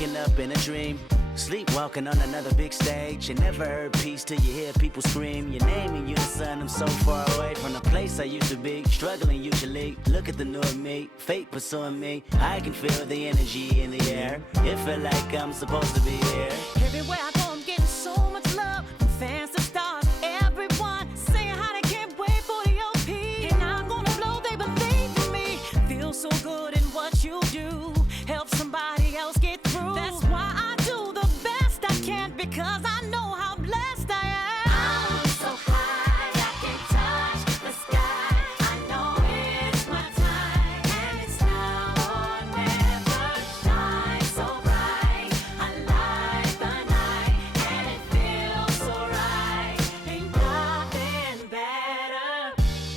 waking up in a dream. Sleepwalking on another big stage. You never heard peace till you hear people scream your name in unison. I'm so far away from the place I used to be. Struggling usually. Look at the new me. Fate pursuing me. I can feel the energy in the air. It feel like I'm supposed to be here. Everywhere I go, I'm getting so much love from fans to stars. Everyone saying how they can't wait for the OP. And I'm gonna blow, they believe in me. Feel so good in what you do. Help somebody else get through. That's why I do the best I can, because I know how blessed I am. I'm so high, I can touch the sky. I know it's my time, and it's now or never. Shine so bright, I light the night, and it feels so right. Ain't nothing better.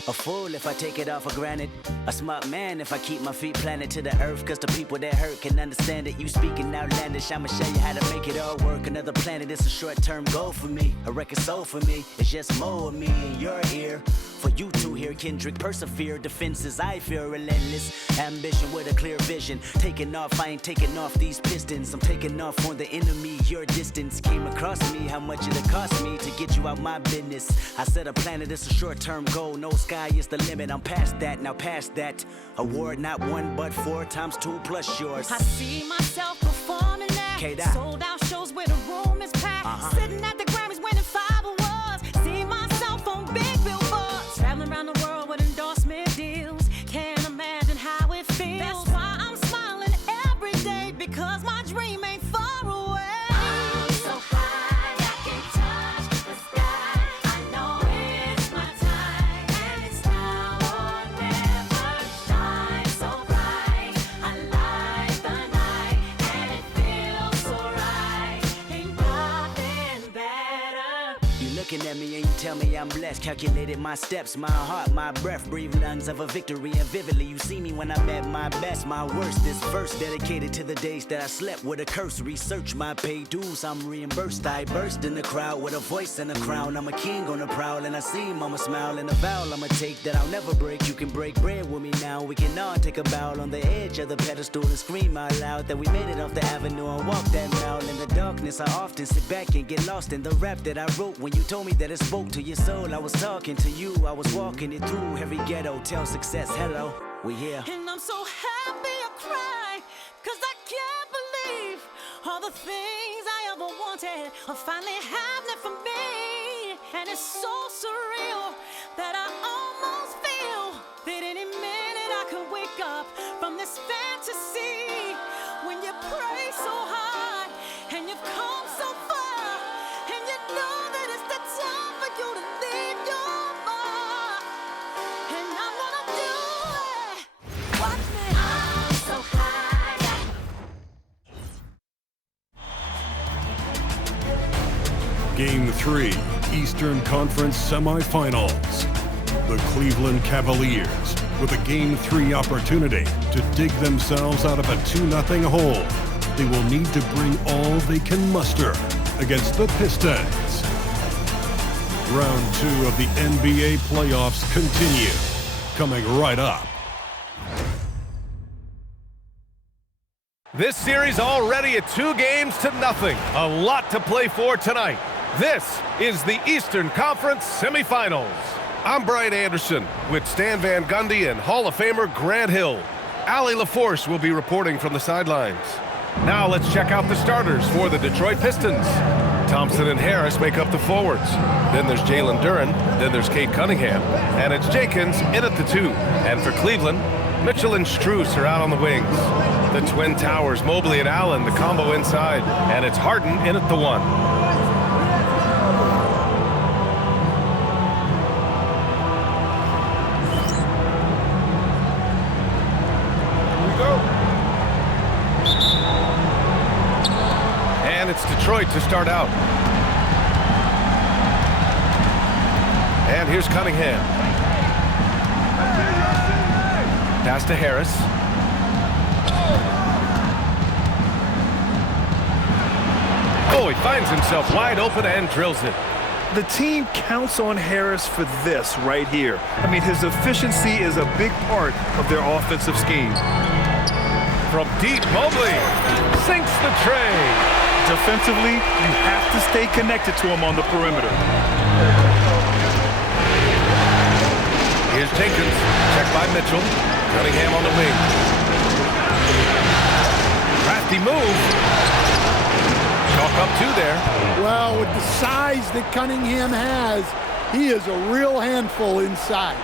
A fool if I take it all for granted. A smart man if I keep my feet planted to the earth. Cause the people that hurt can understand it. You speaking outlandish, I'ma show you how to make it all work. Another planet, it's a short-term goal for me. A record soul for me, it's just more of me in your ear. For you to hear Kendrick persevere. Defenses I feel relentless. Ambition with a clear vision. Taking off, I ain't taking off these pistons. I'm taking off on the enemy. Your distance came across me. How much it'll cost me to get you out my business. I said a planet, it's a short-term goal. No sky is the limit. I'm past that, now past that. Award not 1 but 4 times 2 plus yours. I see myself performing that. Sold out shows where the room is packed. Sitting at the Grammys winning 5 awards. See myself on big billboards. Traveling around the world with endorsement deals. Can't imagine how it feels. That's why I'm smiling every day, because my dream ain't far away. I'm so high, I can touch the sky. I know it's my time, and it's now or never. Shine so bright, I light the night, and it feels so right. Ain't nothing better. You looking at me and you tell me I'm blessed. Calculated my steps, my heart, my breath. Breathe lungs of a victory, and vividly you see me when I'm at my best, my worst. This verse dedicated to the days that I slept with a curse. Research my paid dues, I'm reimbursed. I burst in the crowd with a voice and a crown. I'm a king on the prowl, and I see mama smile. And a vow I'ma take that I'll never break. You can break bread with me now. We can all take a bow on the edge of the pedestal and scream out loud that we made it off the avenue and walk that mile. In the darkness I often sit back and get lost in the rap that I wrote. When you told me that it spoke to your soul, I was talking to you. I was walking it through every ghetto. Tell success hello, we here. And I'm so happy I cry, cause I can't believe all the things I ever wanted are finally happening for me. And it's so surreal that I almost feel that any minute I could wake up from this fantasy. When you pray so hard and you've come so far, and you know that it's the time for you to leave your mark. And I'm gonna do it. Watch me. I'm so high. Game 3, Eastern Conference Semifinals. The Cleveland Cavaliers with a Game 3 opportunity to dig themselves out of a 2-0 hole. They will need to bring all they can muster against the Pistons. Round 2 of the NBA playoffs continue, coming right up. This series already at 2-0. A lot to play for tonight. This is the Eastern Conference Semifinals. I'm Brian Anderson with Stan Van Gundy and Hall of Famer Grant Hill. Allie LaForce will be reporting from the sidelines. Now let's check out the starters for the Detroit Pistons. Thompson and Harris make up the forwards. Then there's Jalen Duren. Then there's Cade Cunningham. And it's Jenkins in at the 2. And for Cleveland, Mitchell and Strus are out on the wings. The Twin Towers, Mobley and Allen, the combo inside. And it's Harden in at the 1. And it's Detroit to start out. And here's Cunningham. Pass to Harris. Oh, he finds himself wide open and drills it. The team counts on Harris for this right here. I mean, his efficiency is a big part of their offensive scheme. From deep, Mobley sinks the tray. Defensively, you have to stay connected to him on the perimeter. Here's Jenkins, checked by Mitchell. Cunningham on the wing. Crafty move. Chalk up two there. Well, with the size that Cunningham has, he is a real handful inside.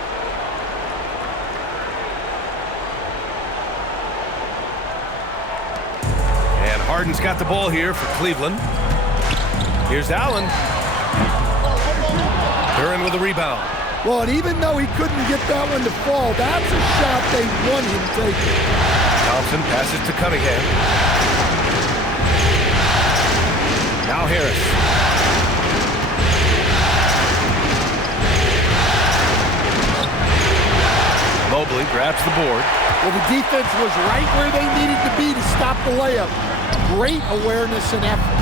And Harden's got the ball here for Cleveland. Here's Allen. Duran with a rebound. Well, and even though he couldn't get that one to fall, that's a shot they want him taking. Thompson passes to Cunningham. Now Harris. Mobley grabs the board. Well, the defense was right where they needed to be to stop the layup. Great awareness and effort.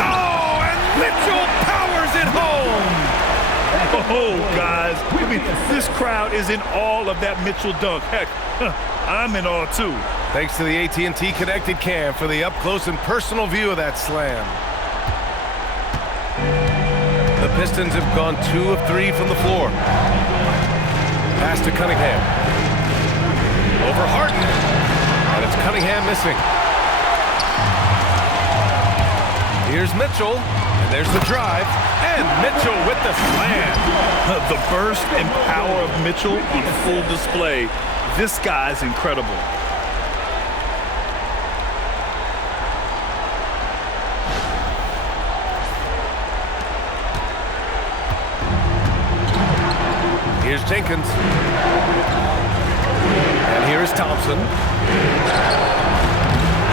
Oh, and Mitchell powers it home. Oh, guys, I mean, this crowd is in awe of that Mitchell dunk. Heck, I'm in awe, too. Thanks to the AT&T Connected Cam for the up-close and personal view of that slam. The Pistons have gone 2 of 3 from the floor. Pass to Cunningham. Over Harden. And it's Cunningham missing. Here's Mitchell. And there's the drive. And Mitchell with the slam. The burst and power of Mitchell on full display. This guy's incredible. Here's Jenkins. And here is Thompson.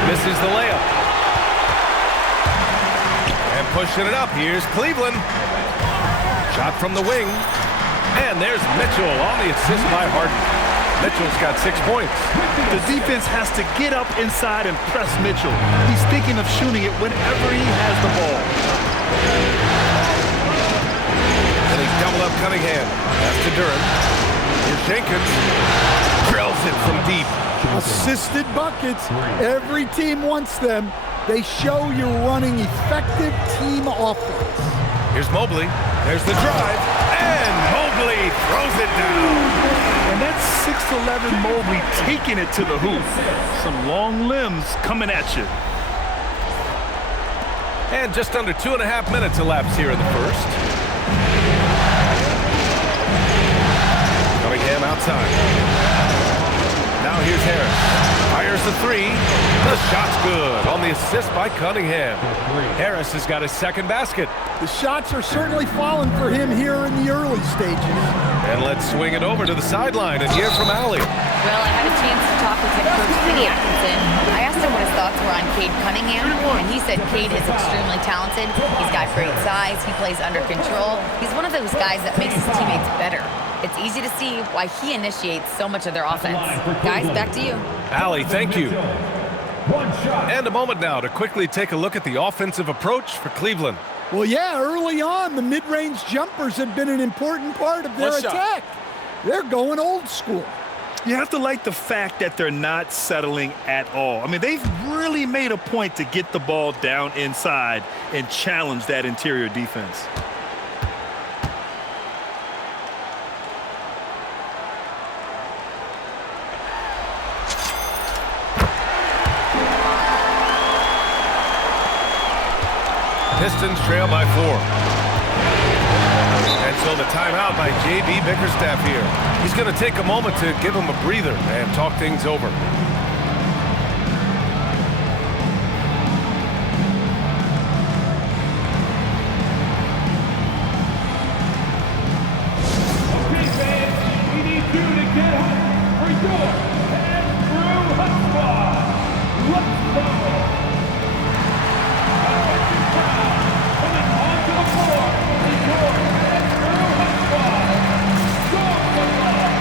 Misses the layup. And pushing it up, here's Cleveland. Shot from the wing. And there's Mitchell on the assist by Harden. Mitchell's got 6 points. The defense has to get up inside and press Mitchell. He's thinking of shooting it whenever he has the ball. And he's doubled up Cunningham. That's to Duran. Here's Jenkins. Drills it from deep. Assisted buckets. Every team wants them. They show you're running effective team offense. Here's Mobley. There's the drive. And Mobley throws it down. And that's 6'11" Mobley taking it to the hoop. Some long limbs coming at you. And just under 2.5 minutes elapsed here in the first. Cunningham outside. Now here's Harris. Fires the three. The shot's good on the assist by Cunningham. Harris has got his second basket. The shots are certainly falling for him here in the early stages. And let's swing it over to the sideline and hear from Allie. Well, I had a chance to talk with head coach Kenny Atkinson. I asked him what his thoughts were on Cade Cunningham, and he said Cade is extremely talented. He's got great size. He plays under control. He's one of those guys that makes his teammates better. It's easy to see why he initiates so much of their offense. Guys, back to you. Allie, thank you. And a moment now to quickly take a look at the offensive approach for Cleveland. Well, yeah, early on, the mid-range jumpers have been an important part of their attack. They're going old school. You have to like the fact that they're not settling at all. I mean, they've really made a point to get the ball down inside and challenge that interior defense. Pistons trail by 4. And so the timeout by J.B. Bickerstaff here. He's going to take a moment to give him a breather and talk things over. Okay, fans, we need you to get up for your and through hot squad. Let's go. Coming onto the floor is your and through hot squad. Go football.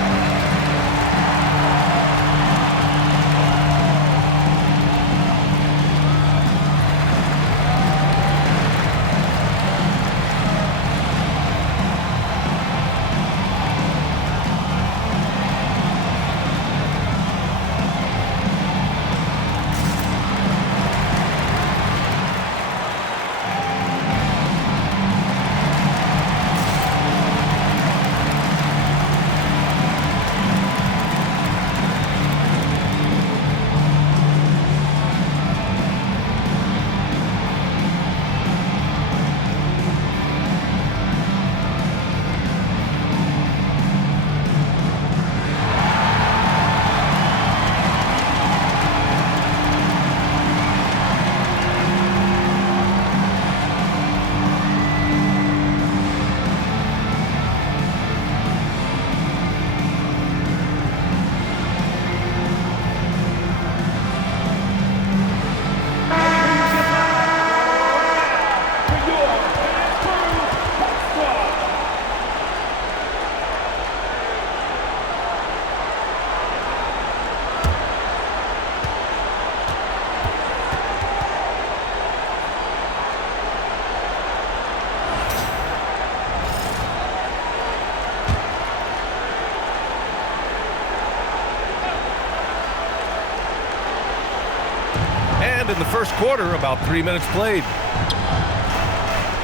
And in the first quarter, about 3 minutes played.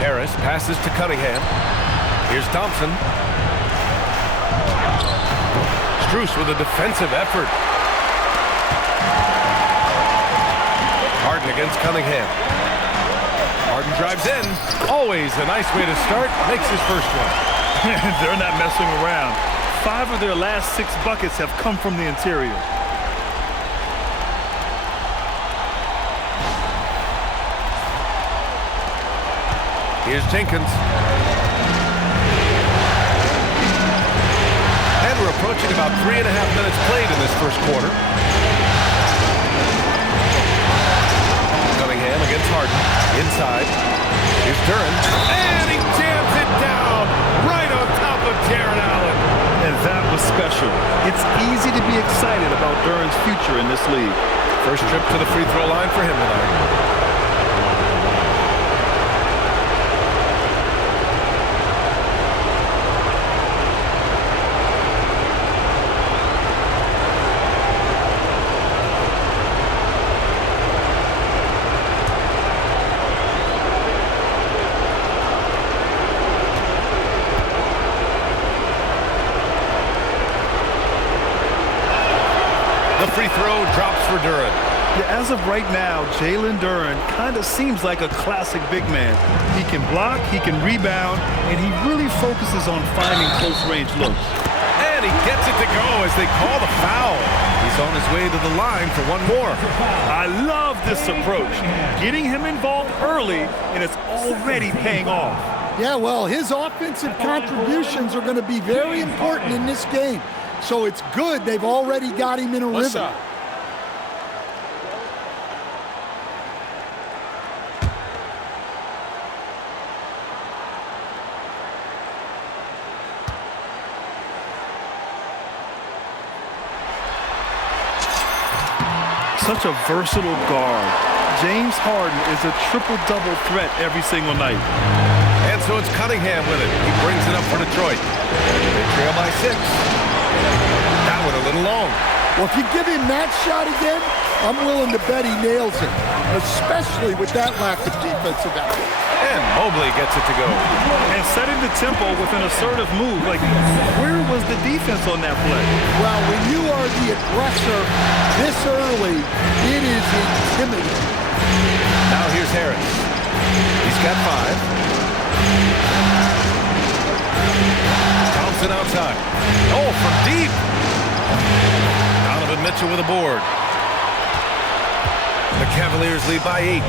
Harris passes to Cunningham. Here's Thompson. Strus with a defensive effort. Harden against Cunningham. Harden drives in. Always a nice way to start. Makes his first one. They're not messing around. 5 of their last 6 buckets have come from the interior. Here's Jenkins. And we're approaching about 3.5 minutes played in this first quarter. Cunningham against Harden. Inside. Here's Duren. And he jams it down right on top of Jared Allen. And that was special. It's easy to be excited about Duren's future in this league. First trip to the free throw line for him tonight. The free throw drops for Duren. Yeah, as of right now, Jalen Duren kind of seems like a classic big man. He can block, he can rebound, and he really focuses on finding close-range looks. And he gets it to go as they call the foul. He's on his way to the line for one more. I love this approach. Getting him involved early, and it's already paying off. Yeah, well, his offensive contributions are going to be very important in this game. So it's good they've already got him in a rhythm. Such a versatile guard. James Harden is a triple-double threat every single night. And so it's Cunningham with it. He brings it up for Detroit. They trail by 6. That one a little long. Well, if you give him that shot again, I'm willing to bet he nails it, especially with that lack of defensive effort. And Mobley gets it to go. And setting the tempo with an assertive move. Like, where was the defense on that play? Well, when you are the aggressor this early, it is intimidating. Now here's Harris. He's got 5. Thompson outside. Oh, from deep. Donovan Mitchell with a board. The Cavaliers lead by 8.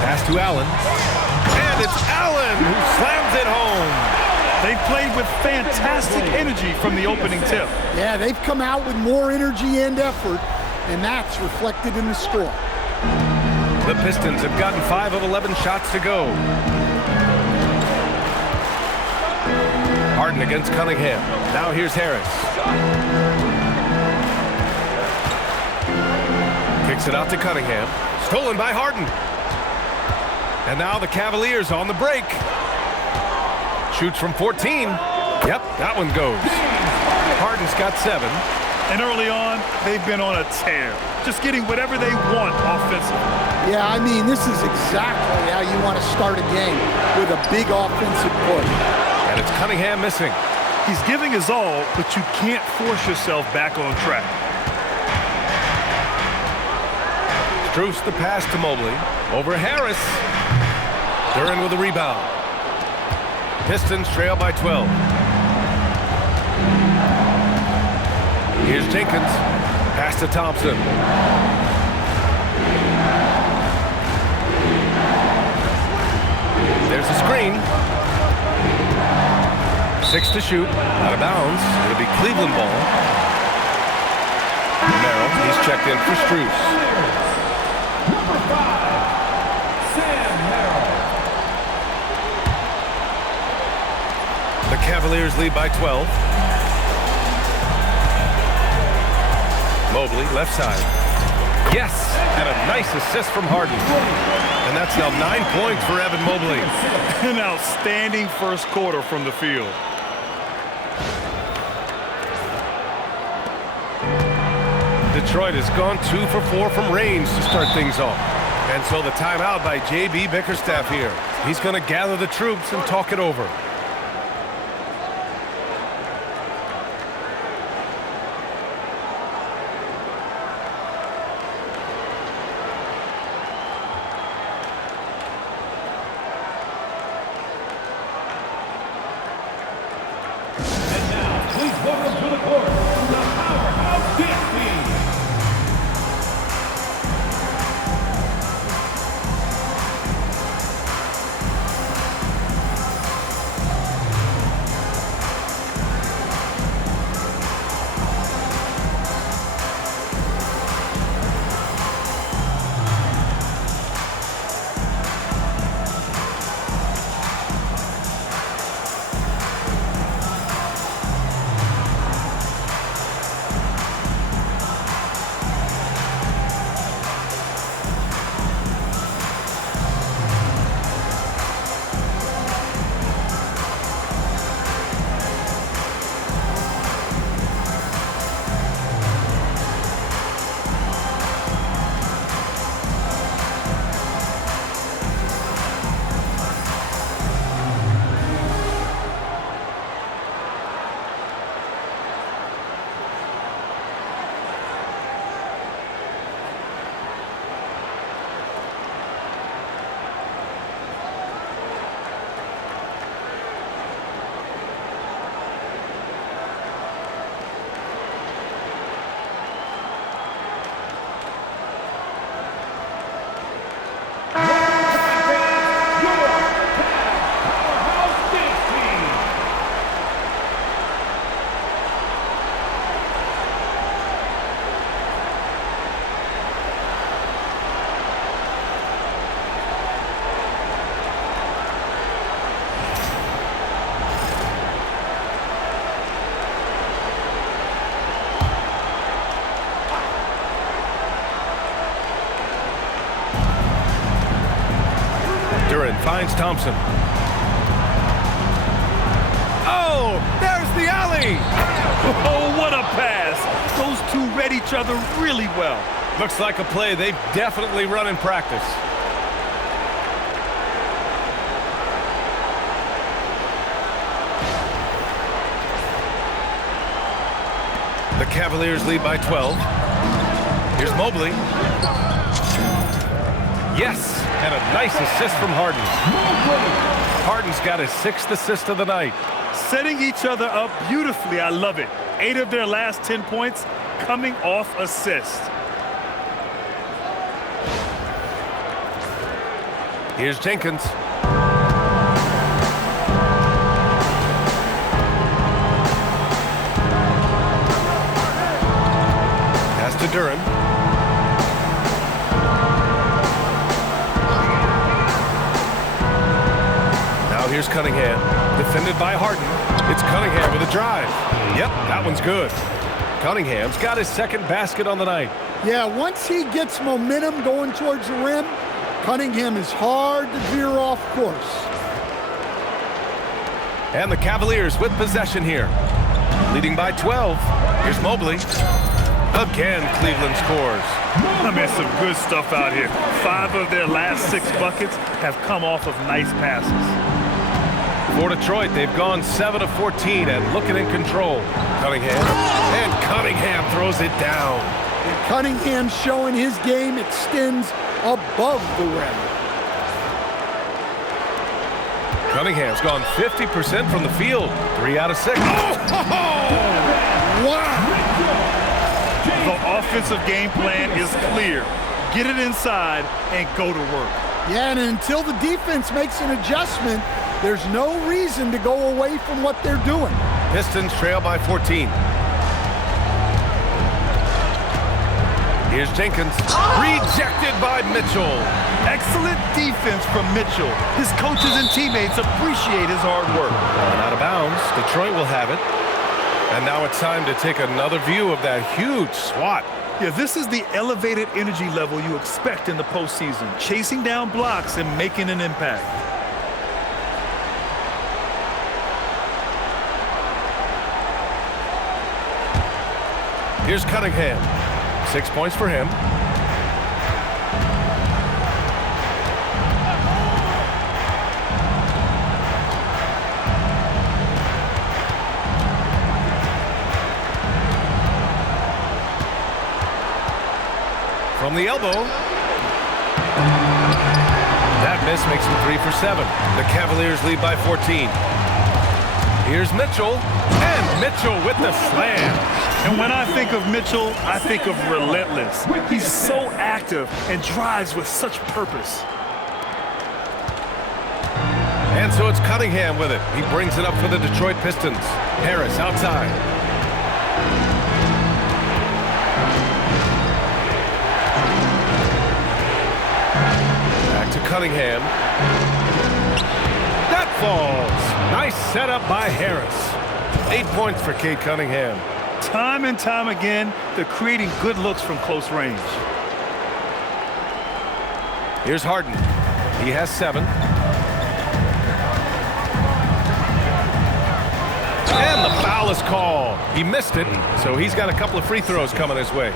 Pass to Allen. And it's Allen who slams it home. They played with fantastic energy from the opening tip. Yeah, they've come out with more energy and effort, and that's reflected in the score. The Pistons have gotten 5 of 11 shots to go. Harden against Cunningham. Now here's Harris. Kicks it out to Cunningham. Stolen by Harden. And now the Cavaliers on the break. Shoots from 14. Yep, that one goes. Harden's got 7. And early on, they've been on a tear. Just getting whatever they want offensively. Yeah, I mean, this is exactly how you want to start a game, with a big offensive push. And it's Cunningham missing. He's giving his all, but you can't force yourself back on track. Strus the pass to Mobley. Over Harris. Duren with a rebound. Pistons trail by 12. Here's Jenkins. Pass to Thompson. There's a screen. 6 to shoot. Out of bounds. It'll be Cleveland ball. Merrill, he's checked in for Strus. Number 5, Sam Merrill. The Cavaliers lead by 12. Mobley, left side. Yes, and a nice assist from Harden. And that's now 9 points for Evan Mobley. An outstanding first quarter from the field. Detroit has gone 2 for 4 from range to start things off. And so the timeout by J.B. Bickerstaff here. He's going to gather the troops and talk it over. Please welcome to the court, the Powerhouse Dance Team. Finds Thompson. Oh, there's the alley. Oh, what a pass. Those two read each other really well. Looks like a play they've definitely run in practice. The Cavaliers lead by 12. Here's Mobley. Yes, and a nice assist from Harden. Harden's got his 6th assist of the night. Setting each other up beautifully. I love it. 8 of their last 10 points coming off assist. Here's Jenkins. Pass to Duren. Here's Cunningham, defended by Harden. It's Cunningham with a drive. Yep, that one's good. Cunningham's got his 2nd basket on the night. Yeah, once he gets momentum going towards the rim, Cunningham is hard to veer off course. And the Cavaliers with possession here. Leading by 12. Here's Mobley. Again, Cleveland scores. I mean, some good stuff out here. 5 of their last 6 buckets have come off of nice passes. For Detroit, they've gone 7 of 14 and looking in control. Cunningham, and Cunningham throws it down. And Cunningham showing his game extends above the rim. Cunningham's gone 50% from the field. 3 out of 6. Wow! The offensive game plan is clear. Get it inside and go to work. Yeah, and until the defense makes an adjustment, there's no reason to go away from what they're doing. Pistons trail by 14. Here's Jenkins. Rejected by Mitchell. Excellent defense from Mitchell. His coaches and teammates appreciate his hard work. And out of bounds, Detroit will have it. And now it's time to take another view of that huge swat. Yeah, this is the elevated energy level you expect in the postseason. Chasing down blocks and making an impact. Here's Cunningham. 6 points for him. From the elbow. That miss makes him 3 for 7. The Cavaliers lead by 14. Here's Mitchell, and Mitchell with the slam. And when I think of Mitchell, I think of relentless. He's so active and drives with such purpose. And so it's Cunningham with it. He brings it up for the Detroit Pistons. Harris outside. Back to Cunningham. That falls. Nice setup by Harris. 8 points for Cade Cunningham. Time and time again, they're creating good looks from close range. Here's Harden. He has 7. And the foul is called. He missed it, so he's got a couple of free throws coming his way.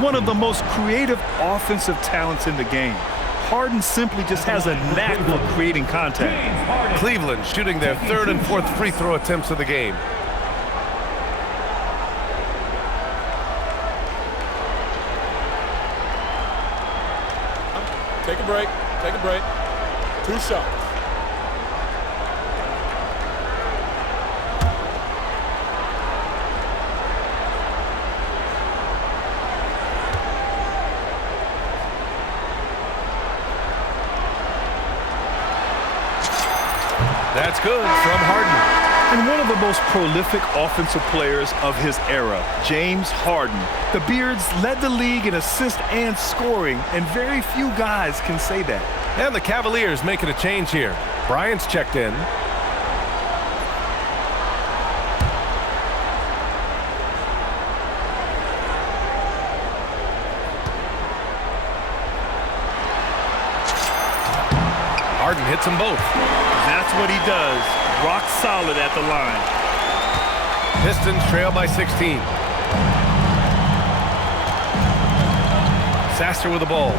One of the most creative offensive talents in the game. Harden simply just has a knack for creating contact. Cleveland shooting their 3rd and 4th free throw attempts of the game. Take a break. Take a break. 2 shots. That's good from Harden. And one of the most prolific offensive players of his era, James Harden. The Beards led the league in assists and scoring, and very few guys can say that. And the Cavaliers making a change here. Bryant's checked in. Harden hits them both. That's what he does. Rock solid at the line. Pistons trail by 16. Sasser with the ball.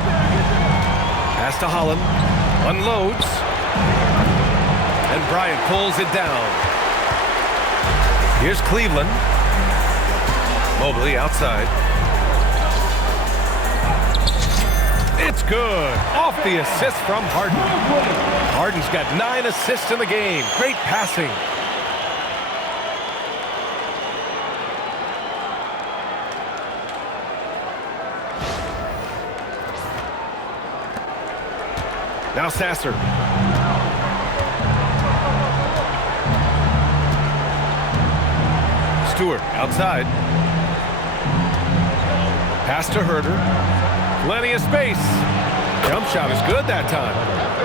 Pass to Holland. Unloads. And Bryant pulls it down. Here's Cleveland. Mobley outside. It's good. Off the assist from Harden. Harden's got 9 assists in the game. Great passing. Now Sasser. Stewart outside. Pass to Herter. Plenty of space. Jump shot is good that time.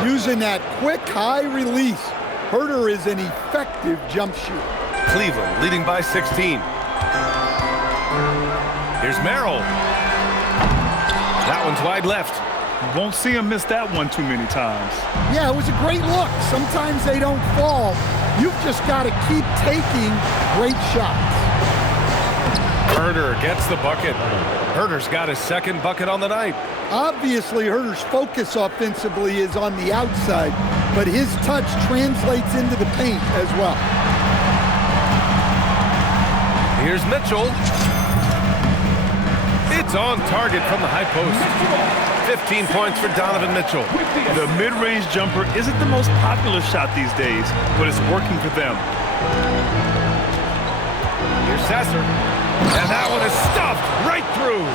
Using that quick high release, Herter is an effective jump shooter. Cleveland leading by 16. Here's Merrill. That one's wide left. You won't see him miss that one too many times. Yeah, it was a great look. Sometimes they don't fall. You've just got to keep taking great shots. Herter gets the bucket. Herter's got his 2nd bucket on the night. Obviously, Herter's focus offensively is on the outside, but his touch translates into the paint as well. Here's Mitchell. It's on target from the high post. 15 points for Donovan Mitchell. The mid-range jumper isn't the most popular shot these days, but it's working for them. Here's Sasser. And that one is stuffed right through.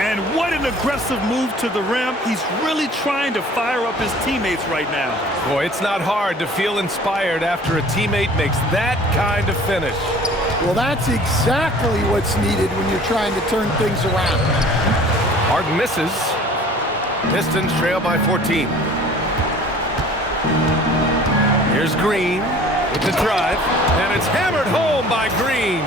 And what an aggressive move to the rim. He's really trying to fire up his teammates right now. Boy, it's not hard to feel inspired after a teammate makes that kind of finish. Well, that's exactly what's needed when you're trying to turn things around. Harden misses. Pistons trail by 14. Here's Green with the drive, and it's hammered home by Green.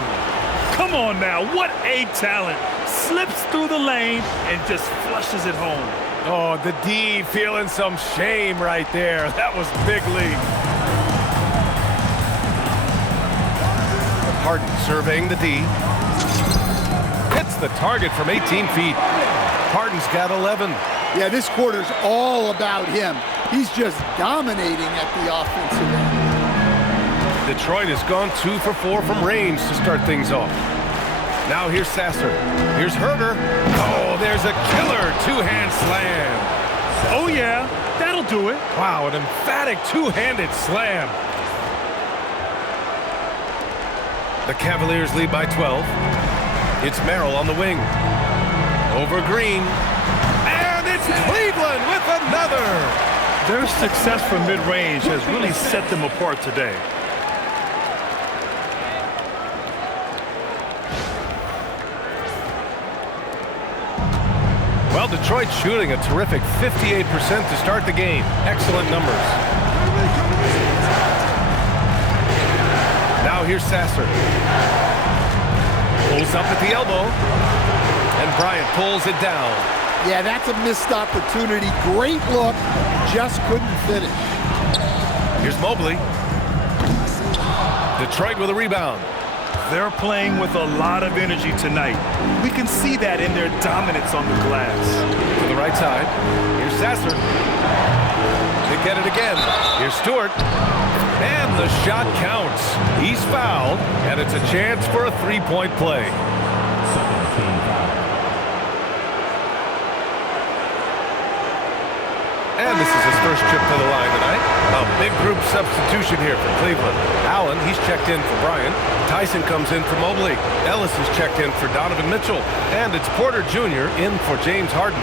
Come on now, what a talent. Slips through the lane and just flushes it home. Oh, the D feeling some shame right there. That was big league. Harden surveying the D. Hits the target from 18 feet. Harden's got 11. Yeah, this quarter's all about him. He's just dominating at the offensive end. Detroit has gone 2 for 4 from range to start things off. Now here's Sasser. Here's Herter. Oh, there's a killer two-hand slam. Oh, yeah, that'll do it. Wow, an emphatic two-handed slam. The Cavaliers lead by 12. It's Merrill on the wing. Over Green. And it's Cleveland with another. Their success from mid-range has really set them apart today. Well, Detroit shooting a terrific 58% to start the game. Excellent numbers. Now here's Sasser. Pulls up at the elbow. And Bryant pulls it down. Yeah, that's a missed opportunity. Great look, just couldn't finish. Here's Mobley. Detroit with a rebound. They're playing with a lot of energy tonight. We can see that in their dominance on the glass. To the right side. Here's Sasser. They get it again. Here's Stewart. And the shot counts. He's fouled, and it's a chance for a three-point play. And this is his first trip to the line tonight. A big group substitution here for Cleveland. Allen, he's checked in for Bryant. Tyson comes in for Mobley. Ellis is checked in for Donovan Mitchell. And it's Porter Jr. in for James Harden.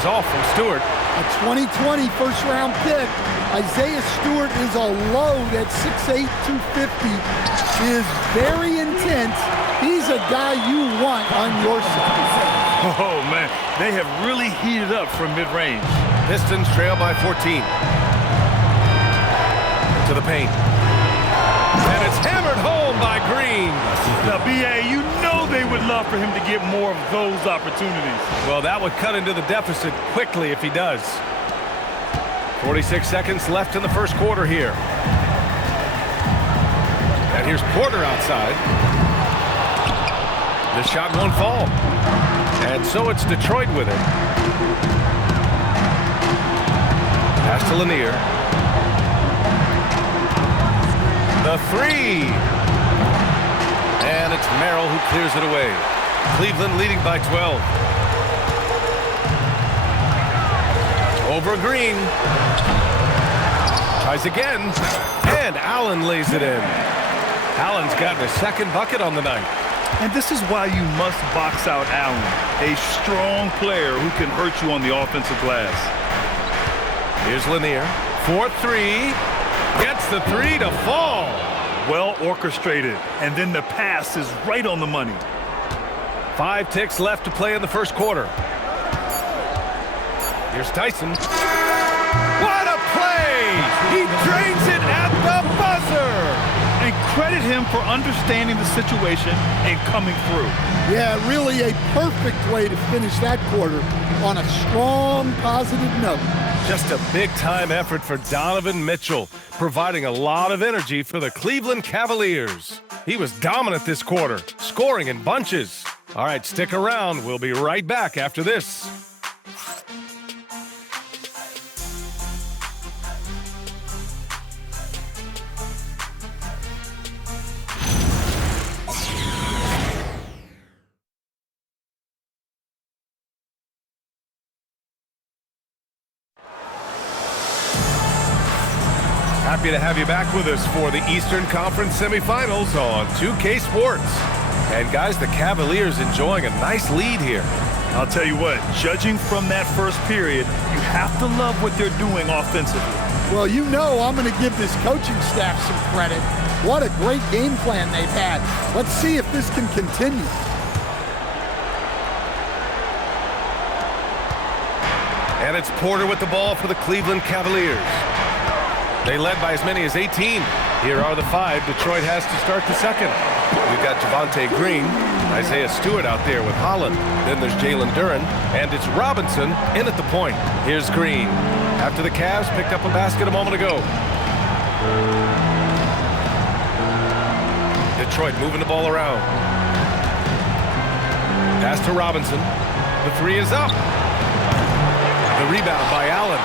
Off from Stewart. A 2020 first-round pick. Isaiah Stewart is a load at 6'8", 250. He is very intense. He's a guy you want on your side. Oh, man. They have really heated up from mid-range. Pistons trail by 14. To the paint. And it's hammered home by Green. Now, B.A., you know they would love for him to get more of those opportunities. Well, that would cut into the deficit quickly if he does. 46 seconds left in the first quarter here. And here's Porter outside. The shot won't fall. And so it's Detroit with it. Pass to Lanier. The three. And it's Merrill who clears it away. Cleveland leading by 12. Over Green. Tries again. And Allen lays it in. Allen's gotten a second bucket on the night. And this is why you must box out Allen, a strong player who can hurt you on the offensive glass. Here's Lanier. 4-3. Gets the three to fall. Well orchestrated, and then the pass is right on the money. 5 ticks left to play in the first quarter. Here's Tyson. What a play! He drains it at the buzzer! And credit him for understanding the situation and coming through. Yeah, really a perfect way to finish that quarter on a strong, positive note. Just a big-time effort for Donovan Mitchell, providing a lot of energy for the Cleveland Cavaliers. He was dominant this quarter, scoring in bunches. All right, stick around. We'll be right back after this. Happy to have you back with us for the Eastern Conference Semifinals on 2K Sports. And guys, the Cavaliers enjoying a nice lead here. I'll tell you what, judging from that first period, you have to love what they're doing offensively. Well, you know I'm going to give this coaching staff some credit. What a great game plan they've had. Let's see if this can continue. And it's Porter with the ball for the Cleveland Cavaliers. They led by as many as 18. Here are the 5 Detroit has to start the second. We've got Javonte Green, Isaiah Stewart out there with Holland. Then there's Jalen Duren, and it's Robinson in at the point. Here's Green. After the Cavs picked up a basket a moment ago. Detroit moving the ball around. Pass to Robinson. The 3 is up. The rebound by Allen.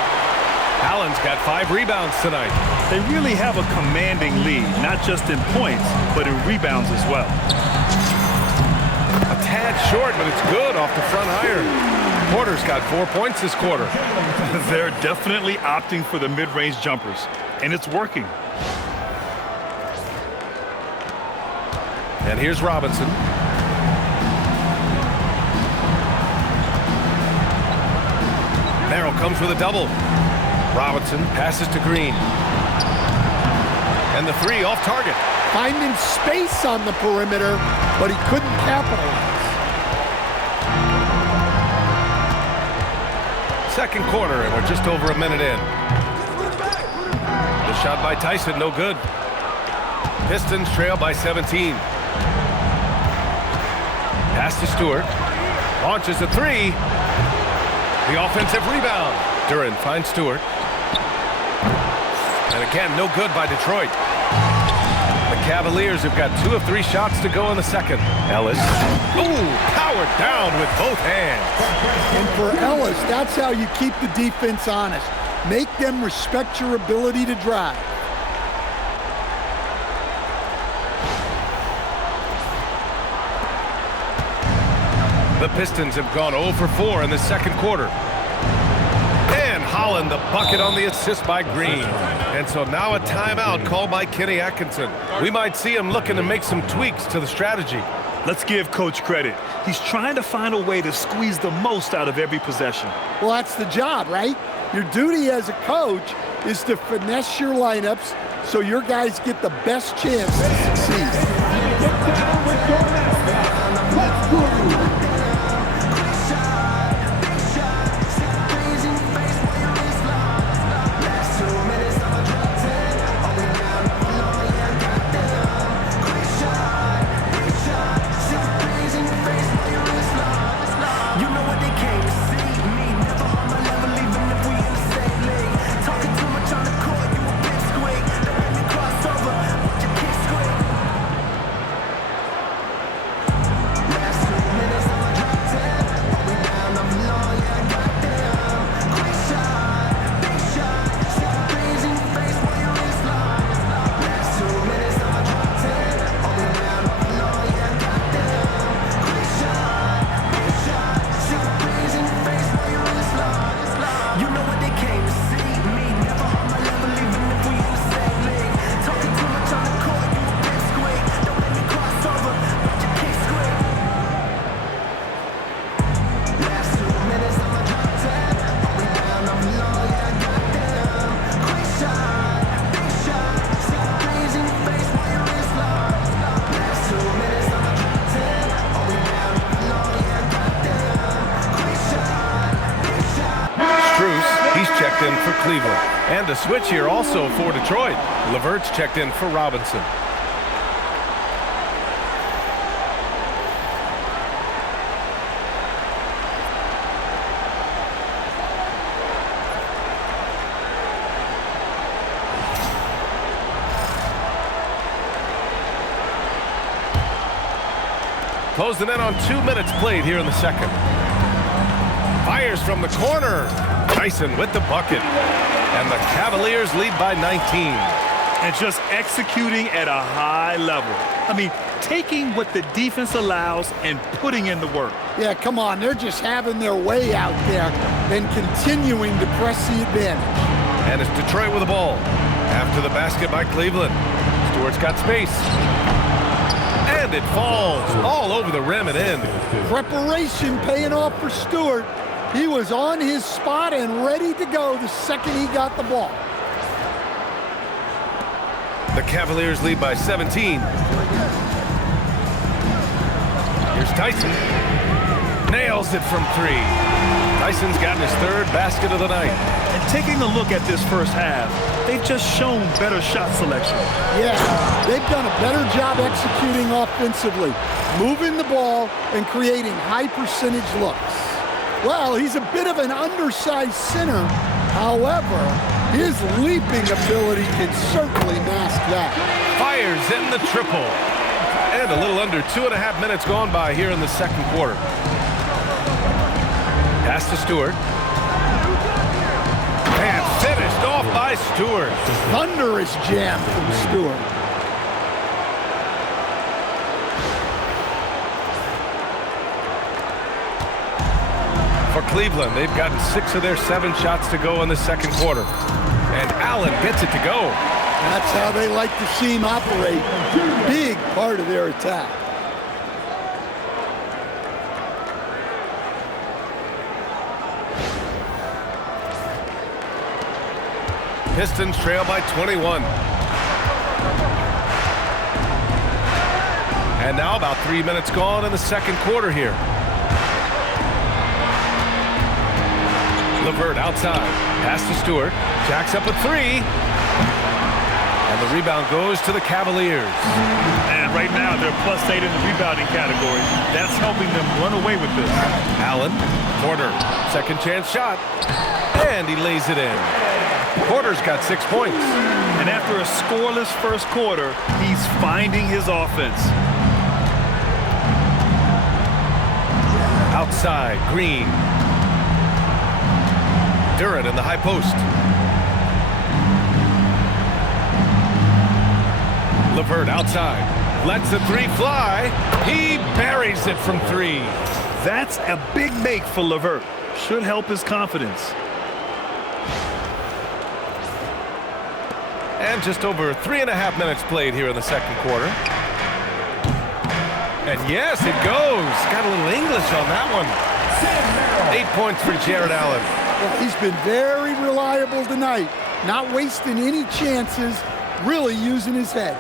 Allen's got 5 rebounds tonight. They really have a commanding lead, not just in points, but in rebounds as well. A tad short, but it's good off the front iron. Porter's got 4 points this quarter. They're definitely opting for the mid-range jumpers, and it's working. And here's Robinson. Merrill comes with a double. Robinson passes to Green. And the 3 off target. Finding space on the perimeter, but he couldn't capitalize. Second quarter, and we're just over a minute in. The shot by Tyson, no good. Pistons trail by 17. Pass to Stewart. Launches a 3. The offensive rebound. Duren finds Stewart. And again, no good by Detroit. The Cavaliers have got 2 of 3 shots to go in the second. Ellis. Ooh, powered down with both hands. And for Ellis, that's how you keep the defense honest. Make them respect your ability to drive. The Pistons have gone 0 for 4 in the second quarter. And Holland the bucket on the assist by Green. And so now a timeout called by Kenny Atkinson. We might see him looking to make some tweaks to the strategy. Let's give Coach credit. He's trying to find a way to squeeze the most out of every possession. Well, that's the job, right? Your duty as a coach is to finesse your lineups so your guys get the best chance to succeed. In for Cleveland. And a switch here also for Detroit. LeVert's checked in for Robinson. Closing in on 2 minutes played here in the second. Fires from the corner. Tyson with the bucket. And the Cavaliers lead by 19. And just executing at a high level. I mean, taking what the defense allows and putting in the work. Yeah, come on. They're just having their way out there and continuing to press the advantage. And it's Detroit with the ball. After the basket by Cleveland. Stewart's got space. And it falls all over the rim and in. Preparation paying off for Stewart. He was on his spot and ready to go the second he got the ball. The Cavaliers lead by 17. Here's Tyson. Nails it from 3. Tyson's gotten his 3rd basket of the night. Taking a look at this first half, they've just shown better shot selection. Yeah, they've done a better job executing offensively, moving the ball and creating high percentage looks. Well, he's a bit of an undersized center. However, his leaping ability can certainly mask that. Fires in the triple. And a little under 2.5 minutes gone by here in the second quarter. Pass to Stewart. And finished off by Stewart. Thunderous jam from Stewart. For Cleveland, they've gotten 6 of their 7 shots to go in the second quarter. And Allen gets it to go. That's how they like to see him operate. Big part of their attack. Pistons trail by 21. And now about 3 minutes gone in the second quarter here. LeVert outside. Pass to Stewart. Jacks up a 3. And the rebound goes to the Cavaliers. And right now, they're +8 in the rebounding category. That's helping them run away with this. Allen, Porter, second chance shot. And he lays it in. Porter's got 6 points. And after a scoreless first quarter, he's finding his offense. Outside, Green. Durant in the high post. LeVert outside. Lets the 3 fly. He buries it from 3. That's a big make for LeVert. Should help his confidence. And just over 3.5 minutes played here in the second quarter. And yes, it goes. Got a little English on that one. 8 points for Jared Allen. Well, he's been very reliable tonight. Not wasting any chances, really using his head.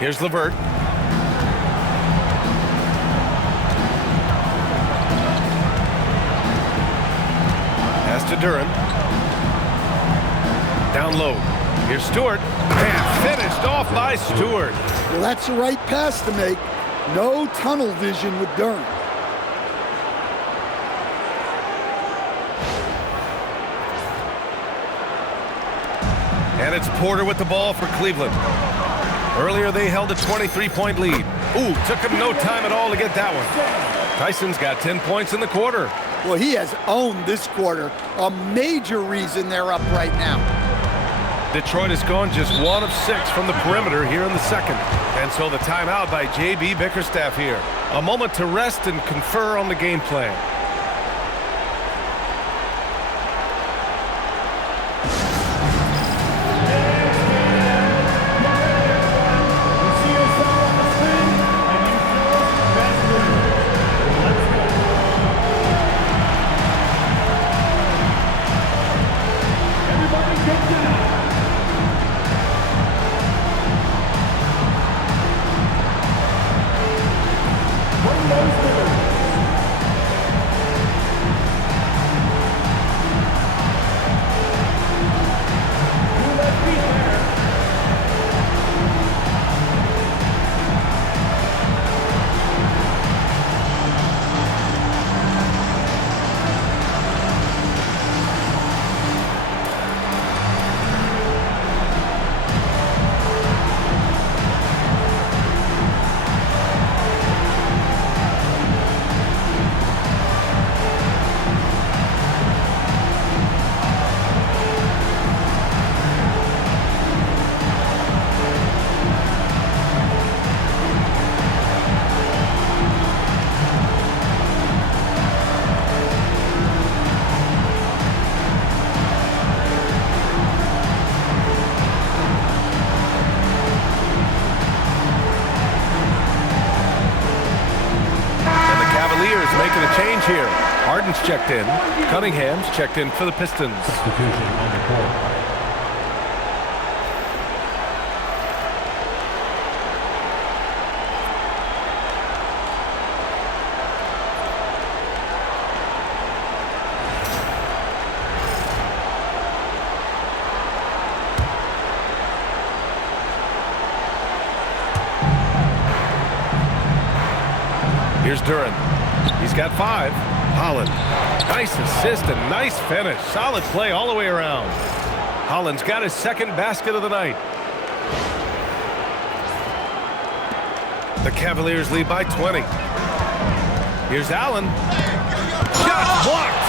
Here's LeVert. Pass to Durant. Down low. Here's Stewart. And finished off by Stewart. Well, that's the right pass to make. No tunnel vision with Durant. And it's Porter with the ball for Cleveland. Earlier they held a 23-point lead. Ooh, took him no time at all to get that one. Tyson's got 10 points in the quarter. Well, he has owned this quarter. A major reason they're up right now. Detroit has gone just 1 of 6 from the perimeter here in the second. And so the timeout by J.B. Bickerstaff here. A moment to rest and confer on the game plan. Making a change here. Harden's checked in. Cunningham's checked in for the Pistons. Here's Duren. He's got 5. Holland. Nice assist and nice finish. Solid play all the way around. Holland's got his second basket of the night. The Cavaliers lead by 20. Here's Allen. Shot blocked.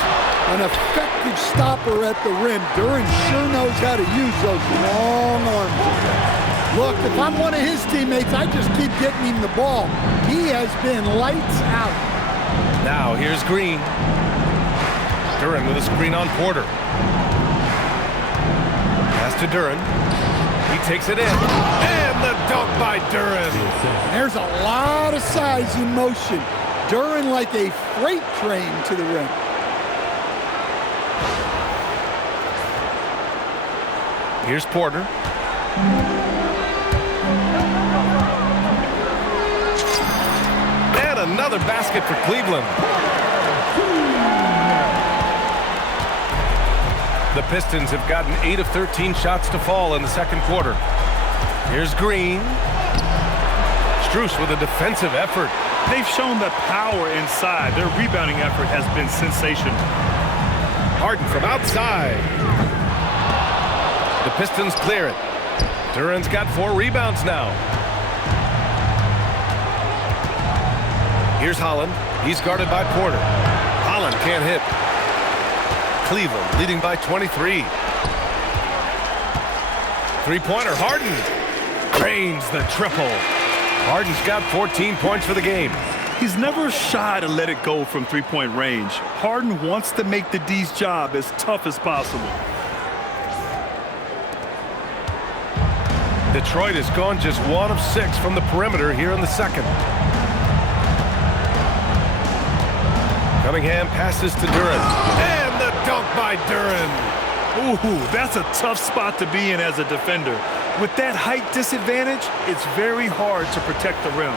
An effective stopper at the rim. Duren sure knows how to use those long arms. Look, if I'm one of his teammates, I just keep getting him the ball. He has been lights out. Now here's Green. Duren with a screen on Porter. Pass to Duren. He takes it in. And the dunk by Duren. There's a lot of size in motion. Duren like a freight train to the rim. Here's Porter. And another basket for Cleveland. The Pistons have gotten 8 of 13 shots to fall in the second quarter. Here's Green. Strus with a defensive effort. They've shown the power inside. Their rebounding effort has been sensational. Harden from outside. The Pistons clear it. Duren's got 4 rebounds now. Here's Holland. He's guarded by Porter. Holland can't hit. Cleveland leading by 23. Three-pointer, Harden. Drains the triple. Harden's got 14 points for the game. He's never shy to let it go from three-point range. Harden wants to make the D's job as tough as possible. Detroit has gone just 1 of 6 from the perimeter here in the second. Cunningham passes to Duren. And the dunk by Duren. Ooh, that's a tough spot to be in as a defender. With that height disadvantage, it's very hard to protect the rim.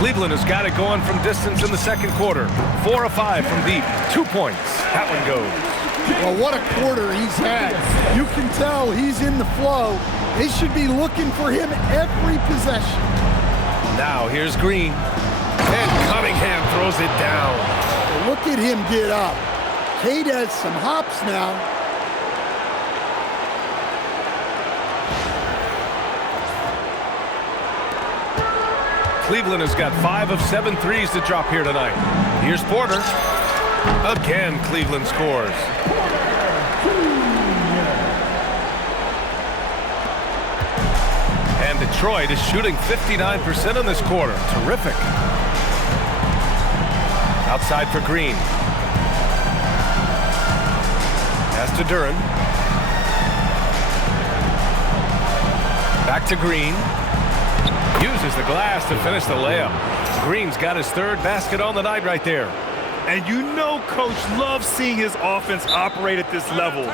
Cleveland has got it going from distance in the second quarter. 4 of 5 from deep. 2 points. That one goes. Well, what a quarter he's had. You can tell he's in the flow. They should be looking for him every possession. Now here's Green. And Cunningham throws it down. Look at him get up. Cade has some hops now. Cleveland has got 5 of 7 threes to drop here tonight. Here's Porter. Again, Cleveland scores. And Detroit is shooting 59% in this quarter. Terrific. Outside for Green. Pass to Duren. Back to Green. Uses the glass to finish the layup. Green's got his 3rd basket on the night right there. And you know Coach loves seeing his offense operate at this level.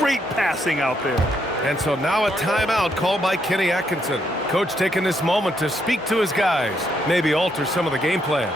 Great passing out there. And so now a timeout called by Kenny Atkinson. Coach taking this moment to speak to his guys, maybe alter some of the game plan.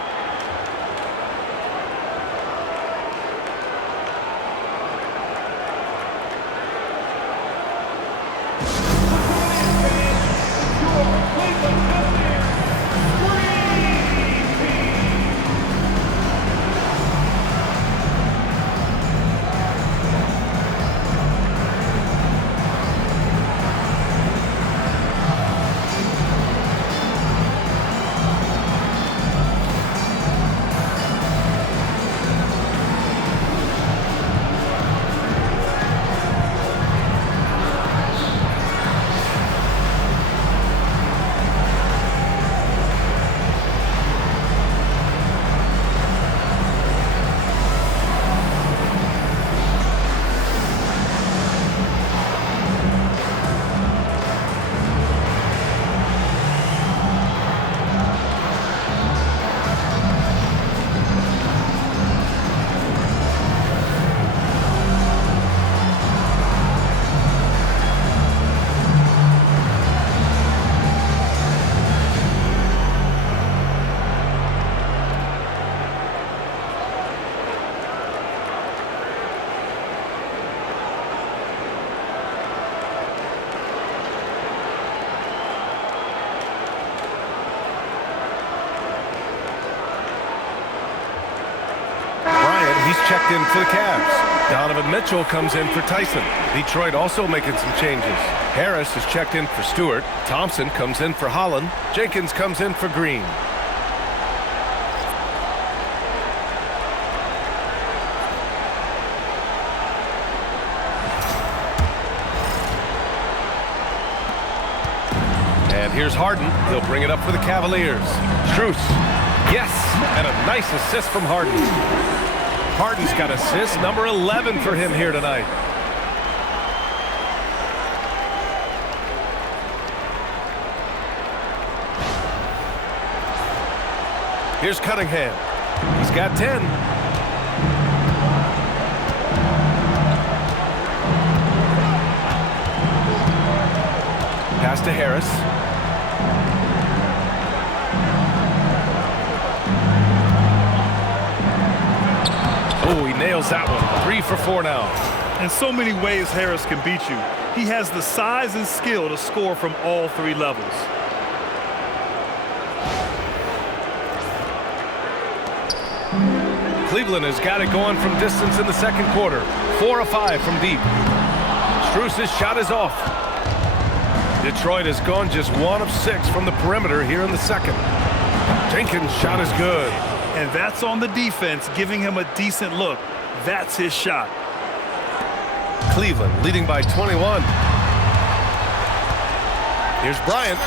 checked in for the Cavs. Donovan Mitchell comes in for Tyson. Detroit also making some changes. Harris is checked in for Stewart. Thompson comes in for Holland. Jenkins comes in for Green. And here's Harden. He'll bring it up for the Cavaliers. Strus. Yes, and a nice assist from Harden. Harden's got assist number 11 for him here tonight. Here's Cunningham. He's got 10. Pass to Harris. Oh, he nails that one. 3 for 4 now. In so many ways, Harris can beat you. He has the size and skill to score from all 3 levels. Cleveland has got it going from distance in the second quarter. 4 of 5 from deep. Strus's shot is off. Detroit has gone just 1 of 6 from the perimeter here in the second. Jenkins' shot is good. And that's on the defense, giving him a decent look. That's his shot. Cleveland leading by 21. Here's Bryant.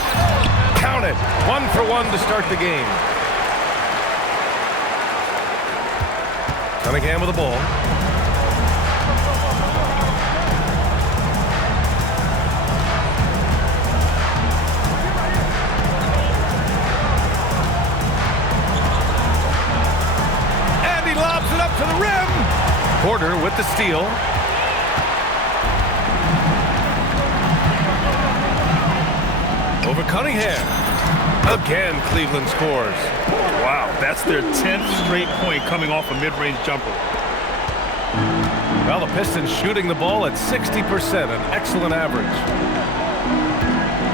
Count it. 1 for 1 to start the game. Cunningham with the ball. And he lobs it up to the rim. Porter with the steal. Over Cunningham. Again, Cleveland scores. Wow, that's their 10th straight point coming off a mid-range jumper. Well, the Pistons shooting the ball at 60%, an excellent average.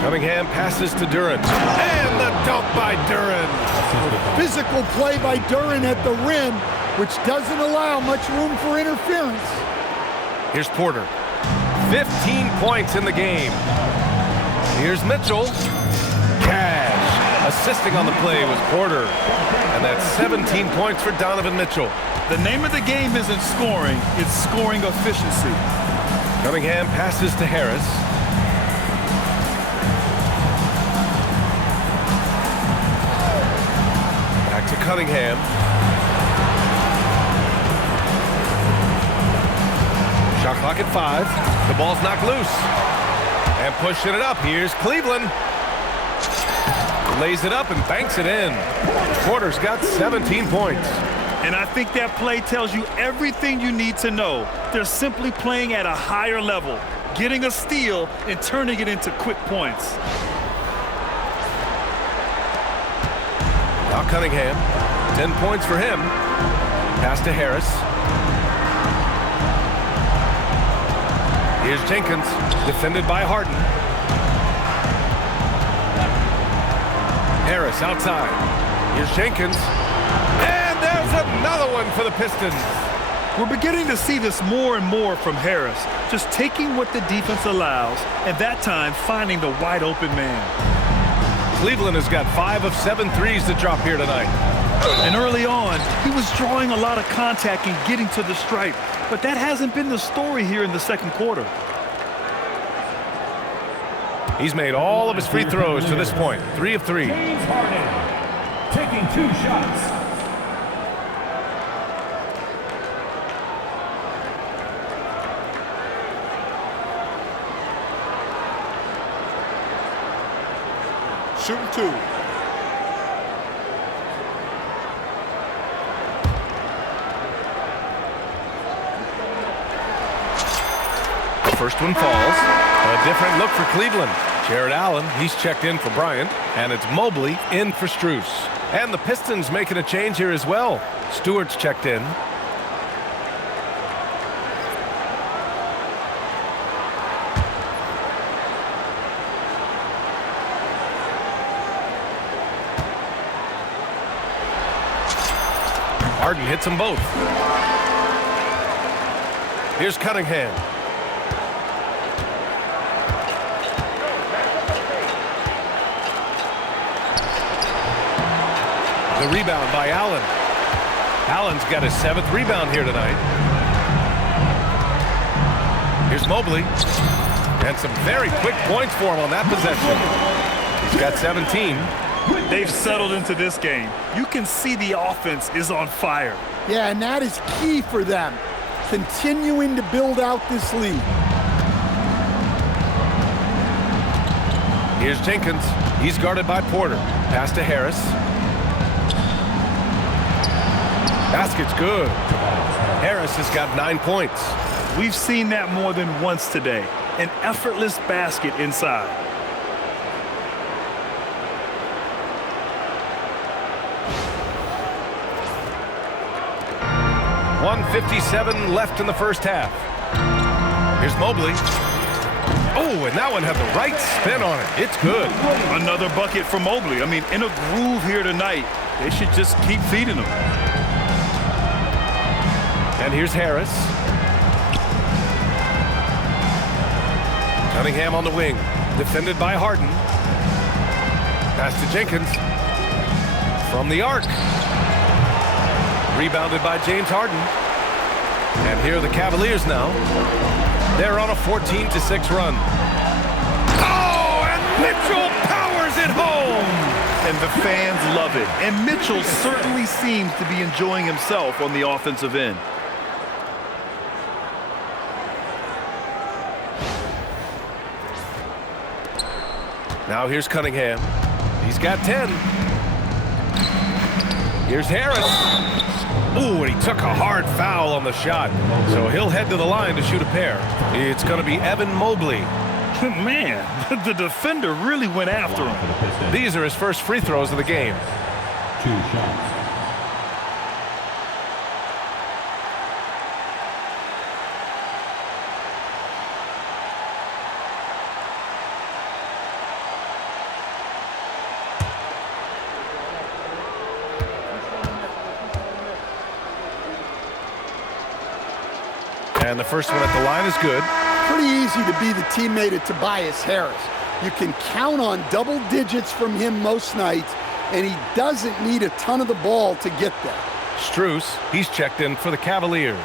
Cunningham passes to Duren. And the dunk by Duren. Physical play by Duren at the rim, which doesn't allow much room for interference. Here's Porter. 15 points in the game. Here's Mitchell. Cash. Assisting on the play was Porter. And that's 17 points for Donovan Mitchell. The name of the game isn't scoring, it's scoring efficiency. Cunningham passes to Harris. Back to Cunningham. Shot clock at 5. The ball's knocked loose. And pushing it up, here's Cleveland. Lays it up and banks it in. Porter's got 17 points. And I think that play tells you everything you need to know. They're simply playing at a higher level, getting a steal and turning it into quick points. Now Cunningham, 10 points for him. Pass to Harris. Here's Jenkins, defended by Harden. Harris outside. Here's Jenkins. And there's another one for the Pistons. We're beginning to see this more and more from Harris, just taking what the defense allows, and that time finding the wide open man. Cleveland has got 5 of 7 threes to drop here tonight. And early on, he was drawing a lot of contact and getting to the stripe, but that hasn't been the story here in the second quarter. He's made all of his free throws to this point. 3 of 3. James Harden taking 2 shots. Shooting 2. The first one falls. A different look for Cleveland. Jared Allen, he's checked in for Bryant. And it's Mobley in for Strus. And the Pistons making a change here as well. Stewart's checked in. Harden hits them both. Here's Cunningham. The rebound by Allen. Allen's got his 7th rebound here tonight. Here's Mobley. And some very quick points for him on that possession. He's got 17. They've settled into this game. You can see the offense is on fire. Yeah, and that is key for them, continuing to build out this lead. Here's Jenkins. He's guarded by Porter. Pass to Harris. Basket's good. Harris has got 9 points. We've seen that more than once today. An effortless basket inside. .157 left in the first half. Here's Mobley. Oh, and that one had the right spin on it. It's good. Another bucket for Mobley. I mean, in a groove here tonight. They should just keep feeding him. And here's Harris. Cunningham on the wing. Defended by Harden. Pass to Jenkins. From the arc. Rebounded by James Harden. And here are the Cavaliers now. They're on a 14-6 run. Oh, and Mitchell powers it home! And the fans love it. And Mitchell certainly seems to be enjoying himself on the offensive end. Now here's Cunningham. He's got 10. Here's Harris. Ooh, and he took a hard foul on the shot. So he'll head to the line to shoot a pair. It's going to be Evan Mobley. Man, the defender really went after him. These are his first free throws of the game. 2 shots. And the first one at the line is good. Pretty easy to be the teammate of Tobias Harris. You can count on double digits from him most nights, and he doesn't need a ton of the ball to get there. Strus, he's checked in for the Cavaliers.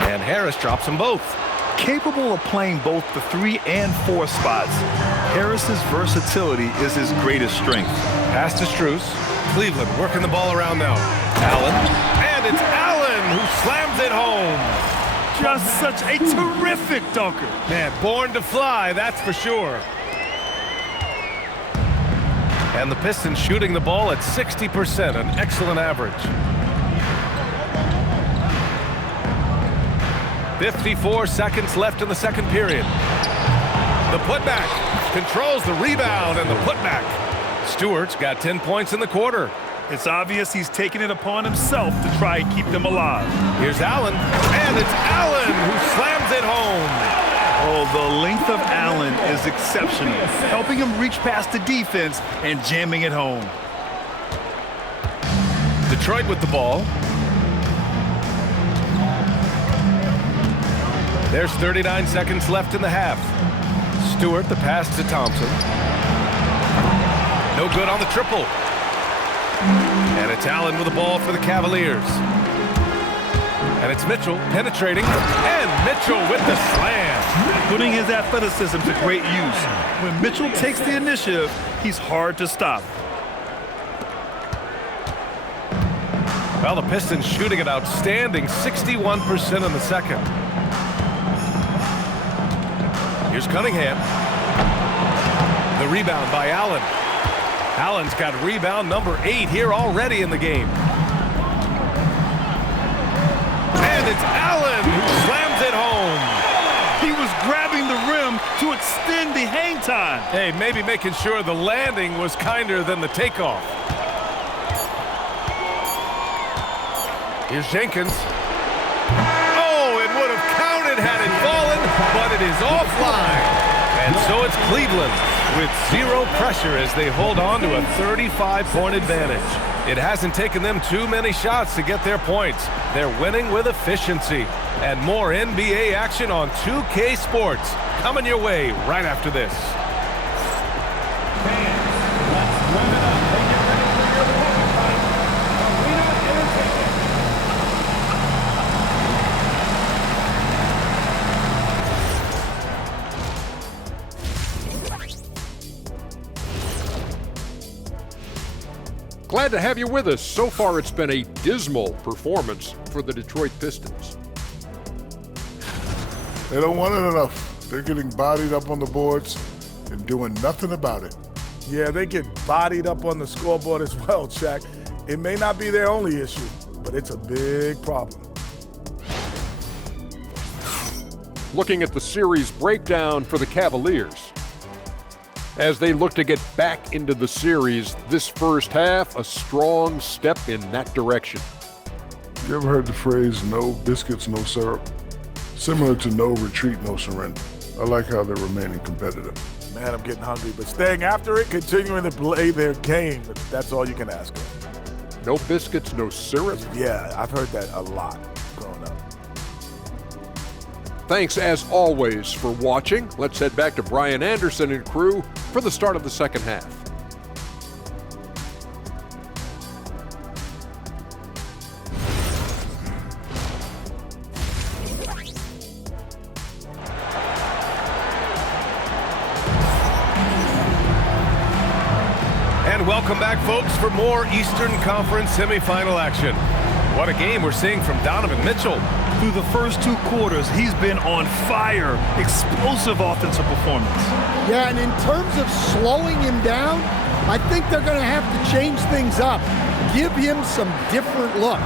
And Harris drops them both. Capable of playing both the 3 and 4 spots, Harris's versatility is his greatest strength. Pass to Strus. Cleveland working the ball around now. Allen. And it's Allen who slams it home. Just such a terrific dunker. Man, born to fly, that's for sure. And the Pistons shooting the ball at 60%, an excellent average. 54 seconds left in the second period. The putback controls the rebound and the putback. Stewart's got 10 points in the quarter. It's obvious he's taking it upon himself to try and keep them alive. Here's Allen, and it's Allen who slams it home. Oh, the length of Allen is exceptional, helping him reach past the defense and jamming it home. Detroit with the ball. There's 39 seconds left in the half. Stewart, the pass to Thompson. No good on the triple. And it's Allen with the ball for the Cavaliers. And it's Mitchell penetrating. And Mitchell with the slam. Putting his athleticism to great use. When Mitchell takes the initiative, he's hard to stop. Well, the Pistons shooting an outstanding 61% in the second. Here's Cunningham. The rebound by Allen. Allen's got rebound number 8 here already in the game. And it's Allen who slams it home. He was grabbing the rim to extend the hang time. Hey, maybe making sure the landing was kinder than the takeoff. Here's Jenkins. Oh, it would have counted had it fallen, but it is offline. And so it's Cleveland with zero pressure as they hold on to a 35-point advantage. It hasn't taken them too many shots to get their points. They're winning with efficiency. And more NBA action on 2K Sports coming your way right after this. Glad to have you with us. So far, it's been a dismal performance for the Detroit Pistons. They don't want it enough. They're getting bodied up on the boards and doing nothing about it. Yeah, they get bodied up on the scoreboard as well, Shaq. It may not be their only issue, but it's a big problem. Looking at the series breakdown for the Cavaliers. As they look to get back into the series, this first half, a strong step in that direction. You ever heard the phrase, no biscuits, no syrup? Similar to no retreat, no surrender. I like how they're remaining competitive. Man, I'm getting hungry, but staying after it, continuing to play their game, that's all you can ask for. No biscuits, no syrup? Yeah, I've heard that a lot growing up. Thanks, as always, for watching. Let's head back to Brian Anderson and crew for the start of the second half. And welcome back, folks, for more Eastern Conference semifinal action. What a game we're seeing from Donovan Mitchell. Through the first two quarters, he's been on fire. Explosive offensive performance. Yeah, and in terms of slowing him down, I think they're going to have to change things up. Give him some different looks.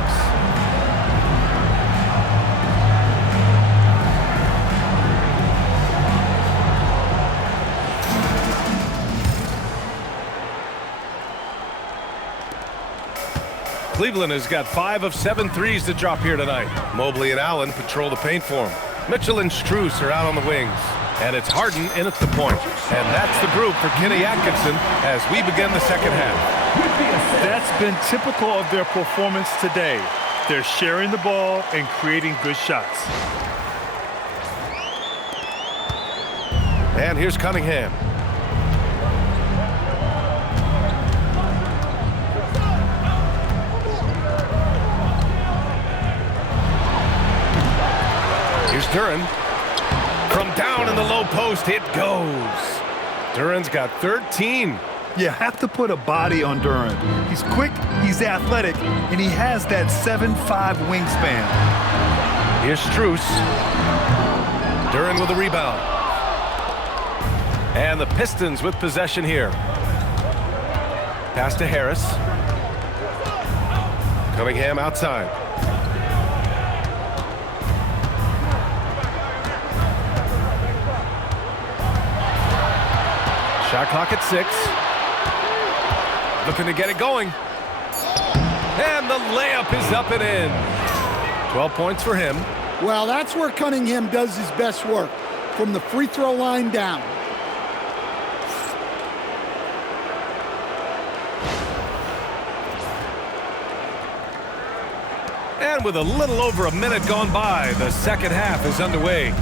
Cleveland has got 5 of 7 threes to drop here tonight. Mobley and Allen patrol the paint for him. Mitchell and Strus are out on the wings. And it's Harden in at the point. And that's the group for Kenny Atkinson as we begin the second half. That's been typical of their performance today. They're sharing the ball and creating good shots. And here's Cunningham. Here's Duren. From down in the low post, it goes. Duren's got 13. You have to put a body on Duren. He's quick, he's athletic, and he has that 7'5" wingspan. Here's Strus. Duren with a rebound. And the Pistons with possession here. Pass to Harris. Cunningham outside. Shot clock at 6. Looking to get it going. And the layup is up and in. 12 points for him. Well, that's where Cunningham does his best work, from the free throw line down. And with a little over a minute gone by, the second half is underway.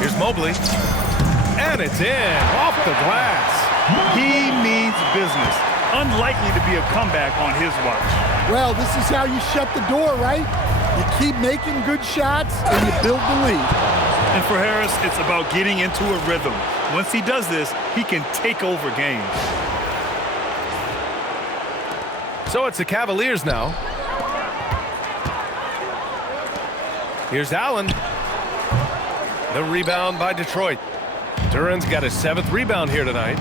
Here's Mobley. And it's in, off the glass. He means business. Unlikely to be a comeback on his watch. Well, this is how you shut the door, right? You keep making good shots and you build the lead. And for Harris, it's about getting into a rhythm. Once he does this, he can take over games. So it's the Cavaliers now. Here's Allen. The rebound by Detroit. Duren's got his 7th rebound here tonight.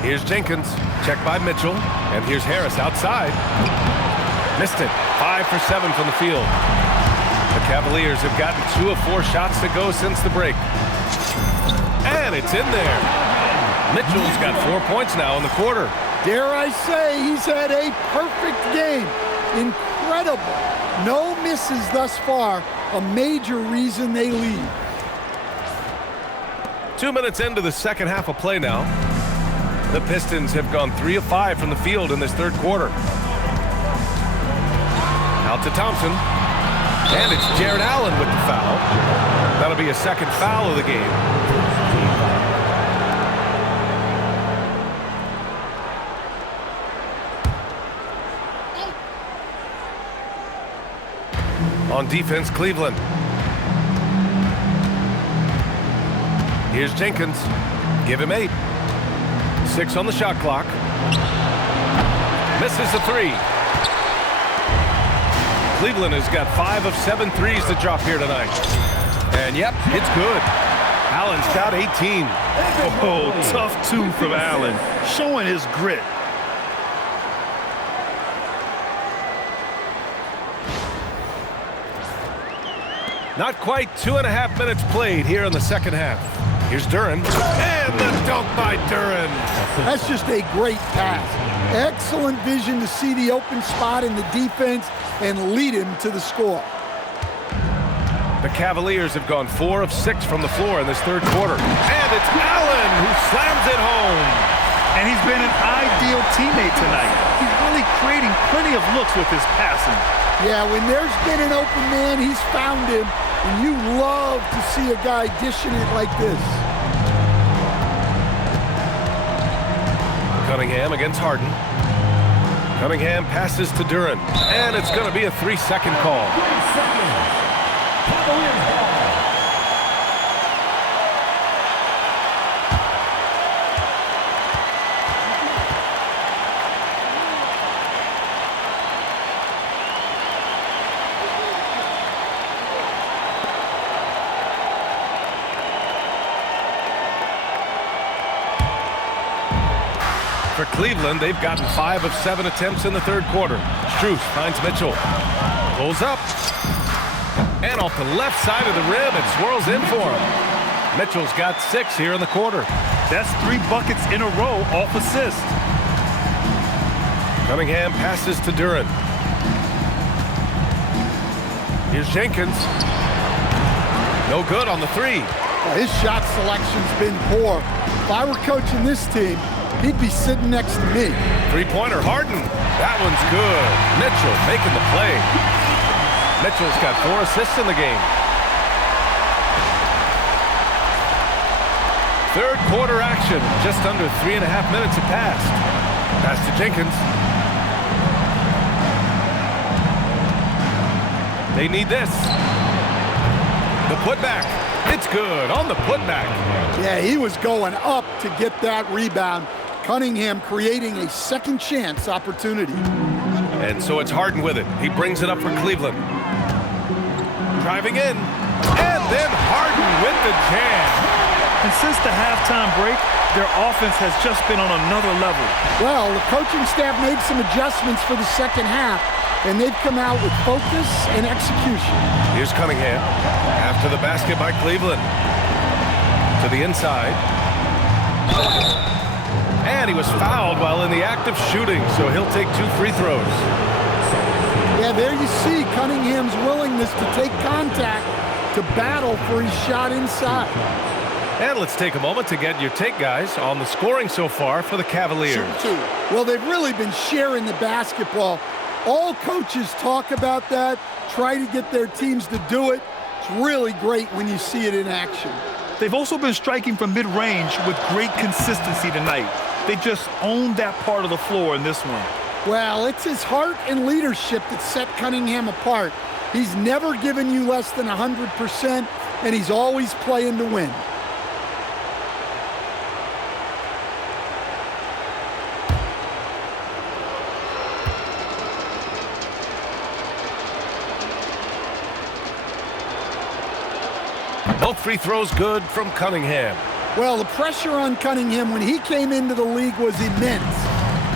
Here's Jenkins. Checked by Mitchell. And here's Harris outside. Missed it. 5 for 7 from the field. The Cavaliers have gotten 2 of 4 shots to go since the break. And it's in there. Mitchell's got 4 points now in the quarter. Dare I say, he's had a perfect game. Incredible. No misses thus far. A major reason they lead. 2 minutes into the second half of play now. The Pistons have gone 3 of 5 from the field in this third quarter. Out to Thompson. And it's Jared Allen with the foul. That'll be a second foul of the game. On defense, Cleveland. Here's Jenkins. Give him 8. 6 on the shot clock. Misses the 3. Cleveland has got 5 of 7 threes to drop here tonight. And yep, it's good. Allen's got 18. Oh, tough 2 from Allen, showing his grit. Not quite 2.5 minutes played here in the second half. Here's Duren. And the dunk by Duren. That's just a great pass. Excellent vision to see the open spot in the defense and lead him to the score. The Cavaliers have gone 4 of 6 from the floor in this third quarter. And it's Allen who slams it home. And he's been an ideal teammate tonight. He's really creating plenty of looks with his passing. Yeah, when there's been an open man, he's found him. And you love to see a guy dishing it like this. Cunningham against Harden. Cunningham passes to Duren. And it's going to be a 3-second call. 3 seconds. Cavaliers ball. For Cleveland, they've gotten 5 of 7 attempts in the third quarter. Strus finds Mitchell. Pulls up. And off the left side of the rim, it swirls in for him. Mitchell's got 6 here in the quarter. That's 3 buckets in a row off assist. Cunningham passes to Duren. Here's Jenkins. No good on the 3. His shot selection's been poor. If I were coaching this team, he'd be sitting next to me. 3-pointer, Harden. That one's good. Mitchell making the play. Mitchell's got 4 assists in the game. Third quarter action. Just under 3.5 minutes have passed. Pass to Jenkins. They need this. The putback. It's good on the putback. Yeah, he was going up to get that rebound. Cunningham creating a second chance opportunity. And so it's Harden with it. He brings it up for Cleveland. Driving in. And then Harden with the jam. And since the halftime break, their offense has just been on another level. Well, the coaching staff made some adjustments for the second half, and they've come out with focus and execution. Here's Cunningham. After the basket by Cleveland. To the inside. And he was fouled while in the act of shooting, so he'll take 2 free throws. Yeah, there you see Cunningham's willingness to take contact to battle for his shot inside. And let's take a moment to get your take, guys, on the scoring so far for the Cavaliers. Well, they've really been sharing the basketball. All coaches talk about that, try to get their teams to do it. It's really great when you see it in action. They've also been striking from mid-range with great consistency tonight. They just owned that part of the floor in this one. Well, it's his heart and leadership that set Cunningham apart. He's never given you less than 100%, and he's always playing to win. Both free throws good from Cunningham. Well, the pressure on Cunningham when he came into the league was immense.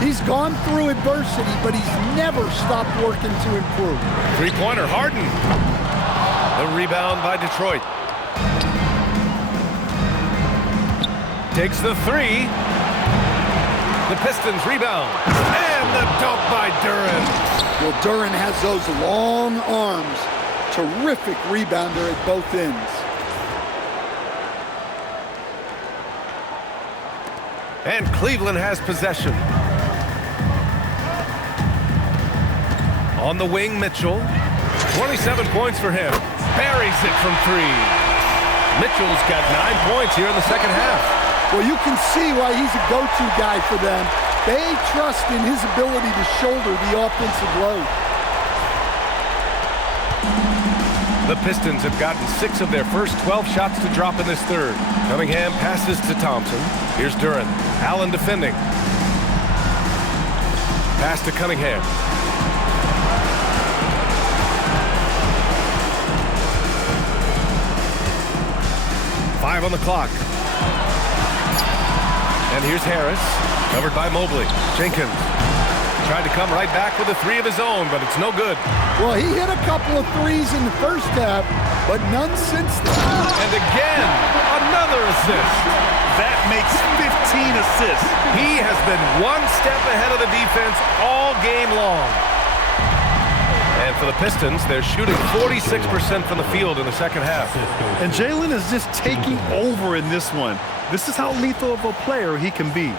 He's gone through adversity, but he's never stopped working to improve. 3-pointer, Harden. The rebound by Detroit. Takes the 3. The Pistons rebound. And the dunk by Duren. Well, Duren has those long arms. Terrific rebounder at both ends. And Cleveland has possession. On the wing, Mitchell. 27 points for him. Buries it from 3. Mitchell's got 9 points here in the second half. Well, you can see why he's a go-to guy for them. They trust in his ability to shoulder the offensive load. The Pistons have gotten 6 of their first 12 shots to drop in this third. Cunningham passes to Thompson. Here's Duren. Allen defending. Pass to Cunningham. 5 on the clock. And here's Harris, covered by Mobley. Jenkins tried to come right back with a 3 of his own, but it's no good. Well, he hit a couple of threes in the first half, but none since then. And again, another assist. That makes 15 assists. He has been one step ahead of the defense all game long. And for the Pistons, they're shooting 46% from the field in the second half. And Jalen is just taking over in this one. This is how lethal of a player he can be.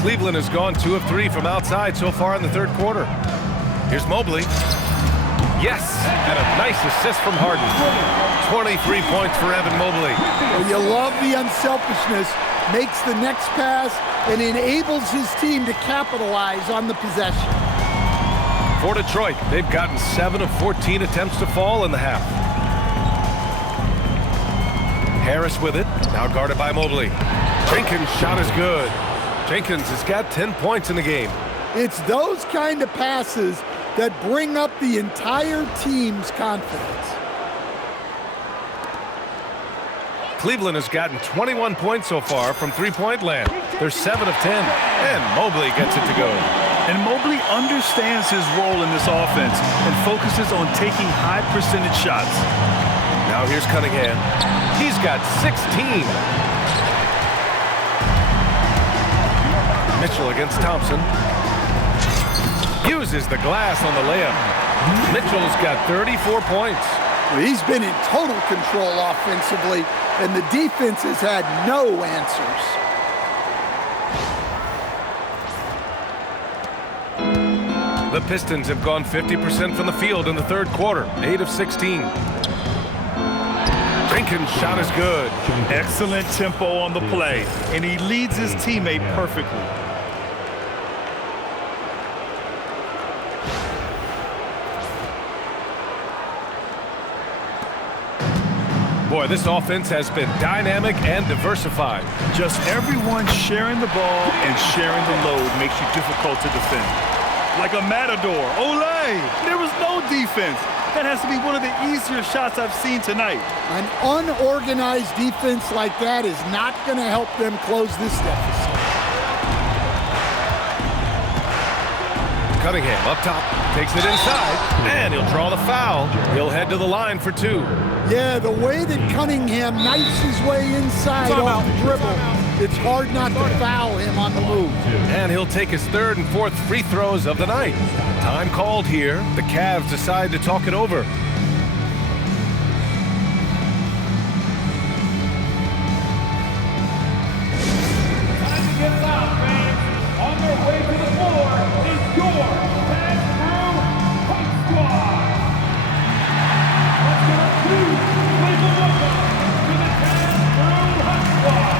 Cleveland has gone 2 of 3 from outside so far in the third quarter. Here's Mobley. Yes, and a nice assist from Harden. 23 points for Evan Mobley. Well, you love the unselfishness. Makes the next pass and enables his team to capitalize on the possession. For Detroit, they've gotten 7 of 14 attempts to fall in the half. Harris with it, now guarded by Mobley. Jenkins' shot is good. Jenkins has got 10 points in the game. It's those kind of passes that bring up the entire team's confidence. Cleveland has gotten 21 points so far from three-point land. They're 7 of 10, and Mobley gets it to go. And Mobley understands his role in this offense and focuses on taking high percentage shots. Now here's Cunningham. He's got 16. Mitchell against Thompson. Uses the glass on the layup. Mitchell's got 34 points. He's been in total control offensively, and the defense has had no answers. The Pistons have gone 50% from the field in the third quarter, 8 of 16. Jenkins' shot is good. Excellent tempo on the play, and he leads his teammate perfectly. Boy, this offense has been dynamic and diversified. Just everyone sharing the ball and sharing the load makes you difficult to defend. Like a matador. Olay! There was no defense. That has to be one of the easier shots I've seen tonight. An unorganized defense like that is not going to help them close this deficit. Cunningham up top, takes it inside, and he'll draw the foul. He'll head to the line for 2. Yeah, the way that Cunningham knifes his way inside off the dribble, it's hard not to foul him on the move. And he'll take his 3rd and 4th free throws of the night. Time called here. The Cavs decide to talk it over. Time to get foul, fans. On their way to the floor is your Pass Through Hot Squad. Let's get up to Cleveland. Welcome to the Pass Through Hot Squad.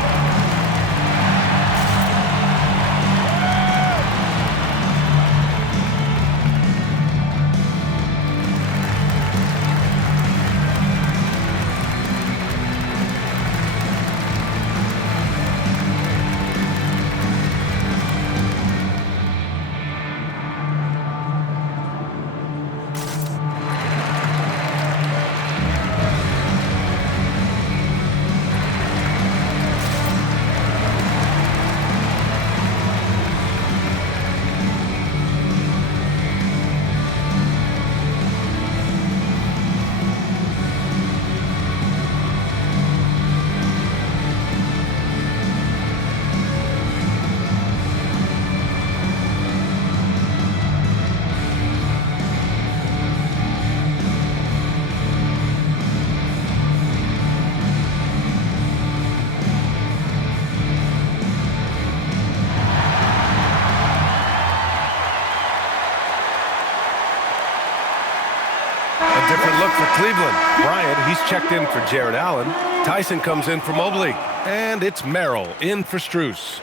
different look for Cleveland. Bryant, he's checked in for Jared Allen. Tyson comes in for Mobley. And it's Merrill in for Strus.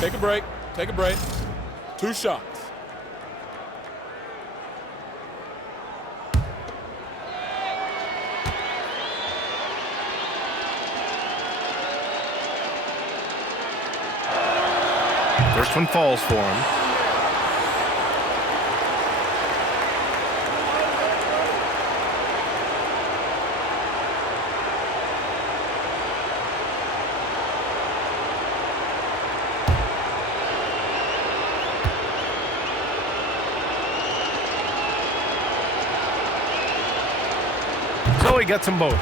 Take a break. Take a break. 2 shots. First one falls for him. So he gets them both.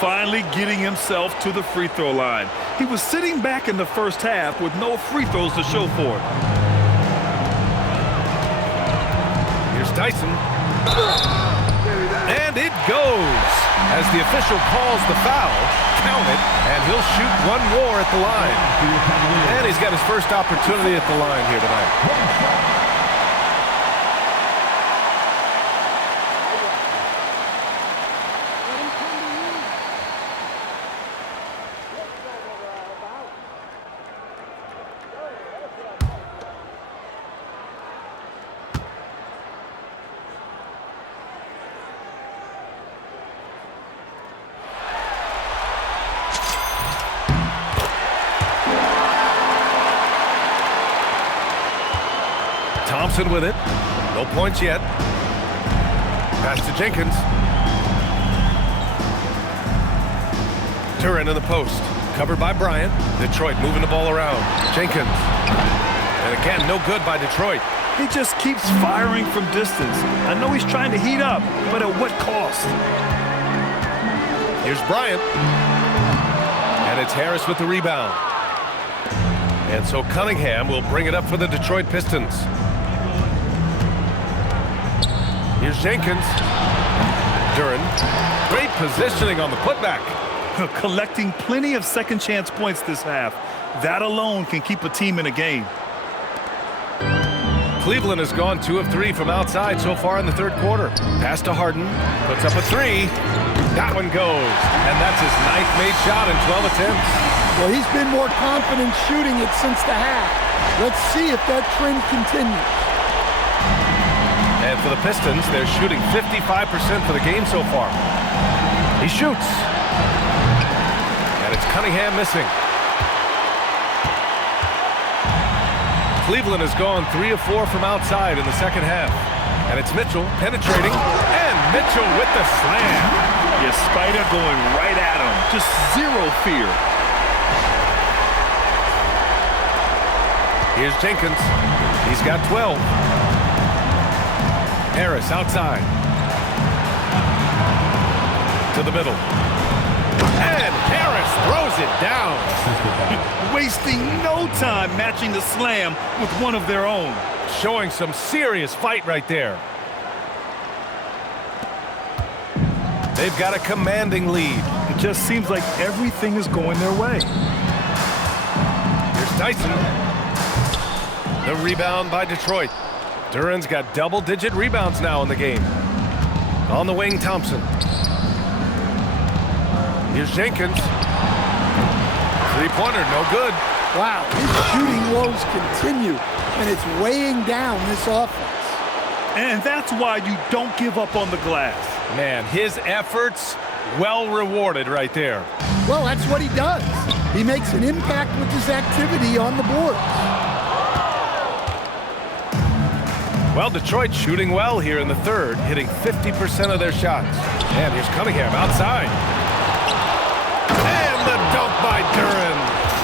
Finally getting himself to the free throw line. He was sitting back in the first half with no free throws to show for it. Here's Tyson. And it goes. As the official calls the foul, count it, and he'll shoot one more at the line. And he's got his first opportunity at the line here tonight. Thompson with it. No points yet. Pass to Jenkins. Duren in the post. Covered by Bryant. Detroit moving the ball around. Jenkins. And again, no good by Detroit. He just keeps firing from distance. I know he's trying to heat up, but at what cost? Here's Bryant. And it's Harris with the rebound. And so Cunningham will bring it up for the Detroit Pistons. Here's Jenkins. Duren. Great positioning on the putback. Collecting plenty of second chance points this half. That alone can keep a team in a game. Cleveland has gone 2 of 3 from outside so far in the third quarter. Pass to Harden. Puts up a 3. That one goes. And that's his 9th made shot in 12 attempts. Well, he's been more confident shooting it since the half. Let's see if that trend continues. And for the Pistons, they're shooting 55% for the game so far. He shoots. And it's Cunningham missing. Cleveland has gone 3 of 4 from outside in the second half. And it's Mitchell penetrating. And Mitchell with the slam. Yeah, Spider going right at him. Just zero fear. Here's Jenkins. He's got 12. Harris outside. To the middle. And Harris throws it down. Wasting no time matching the slam with one of their own. Showing some serious fight right there. They've got a commanding lead. It just seems like everything is going their way. Here's Tyson. The rebound by Detroit. Duren's got double-digit rebounds now in the game. On the wing, Thompson. Here's Jenkins. Three-pointer, no good. Wow, his shooting woes continue, and it's weighing down this offense. And that's why you don't give up on the glass. Man, his efforts well rewarded right there. Well, that's what he does. He makes an impact with his activity on the board. Well, Detroit shooting well here in the third, hitting 50% of their shots. And here's Cunningham outside. And the dunk by Duren.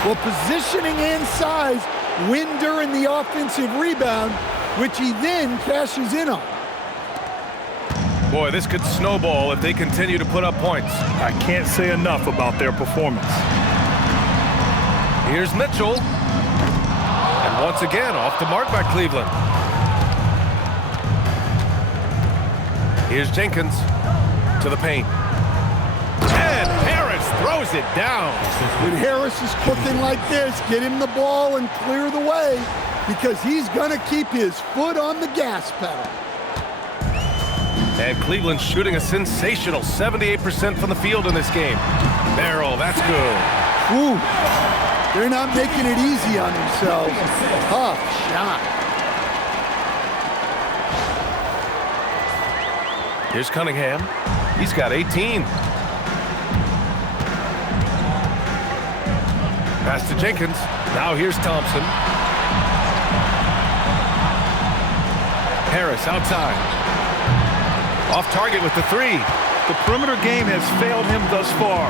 Well, positioning and size win Duren the offensive rebound, which he then cashes in on. Boy, this could snowball if they continue to put up points. I can't say enough about their performance. Here's Mitchell. And once again, off the mark by Cleveland. Here's Jenkins to the paint. And Harris throws it down. When Harris is cooking like this, get him the ball and clear the way, because he's going to keep his foot on the gas pedal. And Cleveland's shooting a sensational 78% from the field in this game. Merrill, that's good. Ooh, they're not making it easy on themselves. Tough shot. Here's Cunningham. He's got 18. Pass to Jenkins. Now here's Thompson. Harris outside. Off target with the three. The perimeter game has failed him thus far.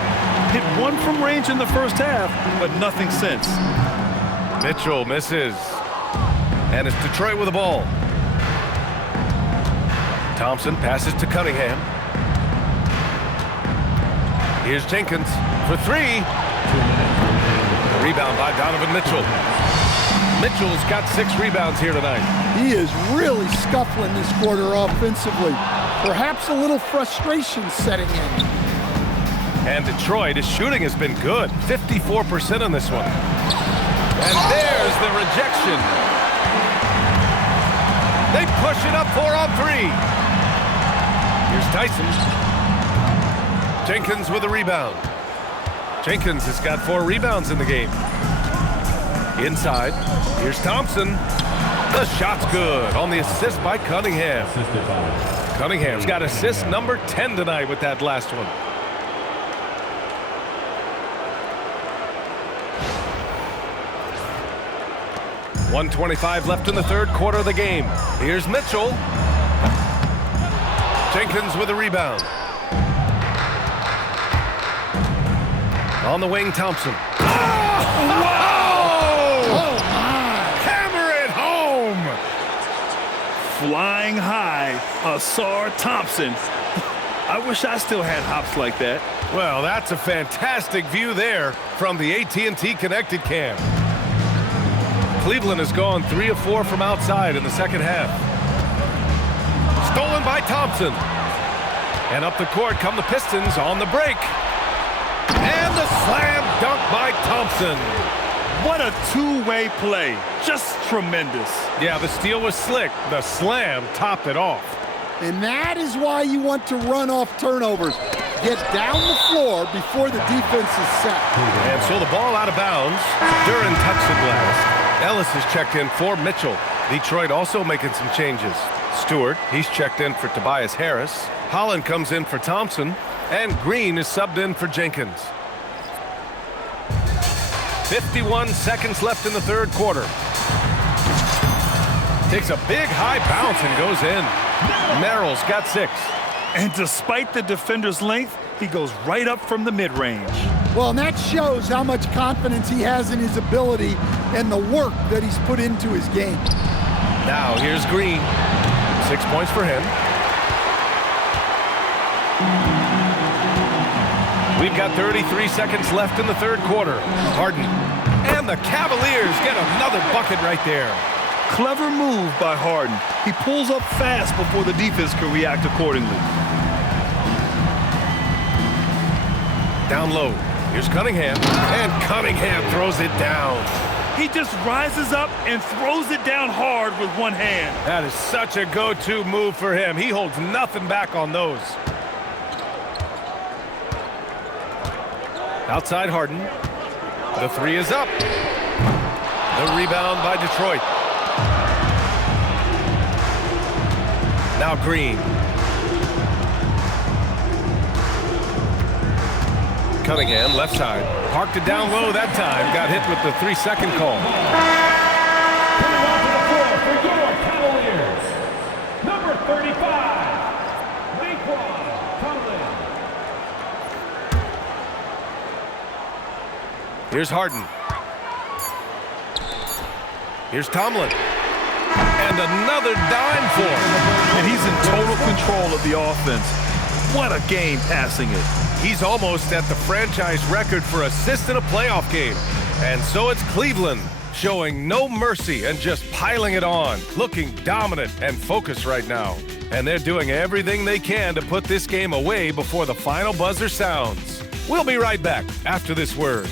Hit one from range in the first half, but nothing since. Mitchell misses. And it's Detroit with the ball. Thompson passes to Cunningham. Here's Jenkins for three. Rebound by Donovan Mitchell. Mitchell's got 6 rebounds here tonight. He is really scuffling this quarter offensively. Perhaps a little frustration setting in. And Detroit, his shooting has been good. 54% on this one. And there's the rejection. They push it up 4 on 3. Here's Tyson. Jenkins with a rebound. Jenkins has got 4 rebounds in the game. Inside, here's Thompson. The shot's good on the assist by Cunningham. Cunningham's got assist number 10 tonight with that last one. .125 left in the third quarter of the game. Here's Mitchell. Jenkins with a rebound. On the wing, Thompson. Flying high, Asar Thompson. I wish I still had hops like that. Well, that's a fantastic view there from the AT&T Connected Cam. Cleveland has gone 3 of 4 from outside in the second half. Stolen by Thompson. And up the court come the Pistons on the break. And the slam dunk by Thompson. What a two-way play. Just tremendous. Yeah, the steal was slick. The slam topped it off. And that is why you want to run off turnovers. Get down the floor before the defense is set. And so the ball out of bounds. Duran touched it last. Ellis is checked in for Mitchell. Detroit also making some changes. Stewart, he's checked in for Tobias Harris. Holland comes in for Thompson. And Green is subbed in for Jenkins. 51 seconds left in the third quarter. Takes a big high bounce and goes in. Merrill's got 6. And despite the defender's length, he goes right up from the mid-range. Well, and that shows how much confidence he has in his ability and the work that he's put into his game. Now here's Green. 6 points for him. We've got 33 seconds left in the third quarter. Harden. And the Cavaliers get another bucket right there. Clever move by Harden. He pulls up fast before the defense can react accordingly. Down low. Here's Cunningham. And Cunningham throws it down. He just rises up and throws it down hard with one hand. That is such a go-to move for him. He holds nothing back on those. Outside Harden. The 3 is up. The rebound by Detroit. Now Green. Cunningham, left side. Parked it down low that time. Got hit with the 3-second call. Coming onto the floor for your Cavaliers, number 35, Naquan Tomlin. Here's Harden. Here's Tomlin. And another dime for him. And he's in total control of the offense. What a game passing it. He's almost at the franchise record for assists in a playoff game. And so it's Cleveland, showing no mercy and just piling it on, looking dominant and focused right now. And they're doing everything they can to put this game away before the final buzzer sounds. We'll be right back after this word.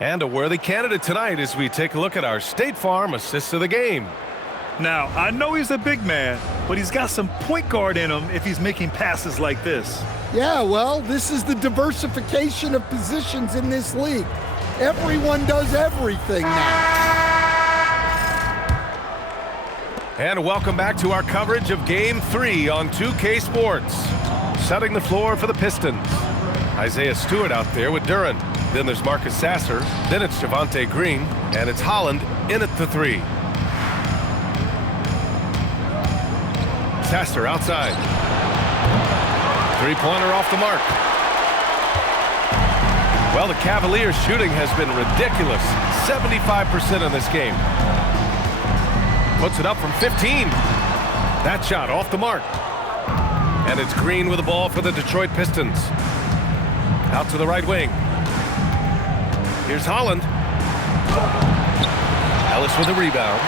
And a worthy candidate tonight as we take a look at our State Farm assists of the game. Now, I know he's a big man, but he's got some point guard in him if he's making passes like this. Yeah, well, this is the diversification of positions in this league. Everyone does everything now. And welcome back to our coverage of Game 3 on 2K Sports. Setting the floor for the Pistons. Isaiah Stewart out there with Duren. Then there's Marcus Sasser. Then it's Javonte Green. And it's Holland in at the 3. Sasser outside. Three-pointer off the mark. Well, the Cavaliers' shooting has been ridiculous. 75% in this game. Puts it up from 15. That shot off the mark. And it's Green with the ball for the Detroit Pistons. Out to the right wing. Here's Holland. Ellis with a rebound.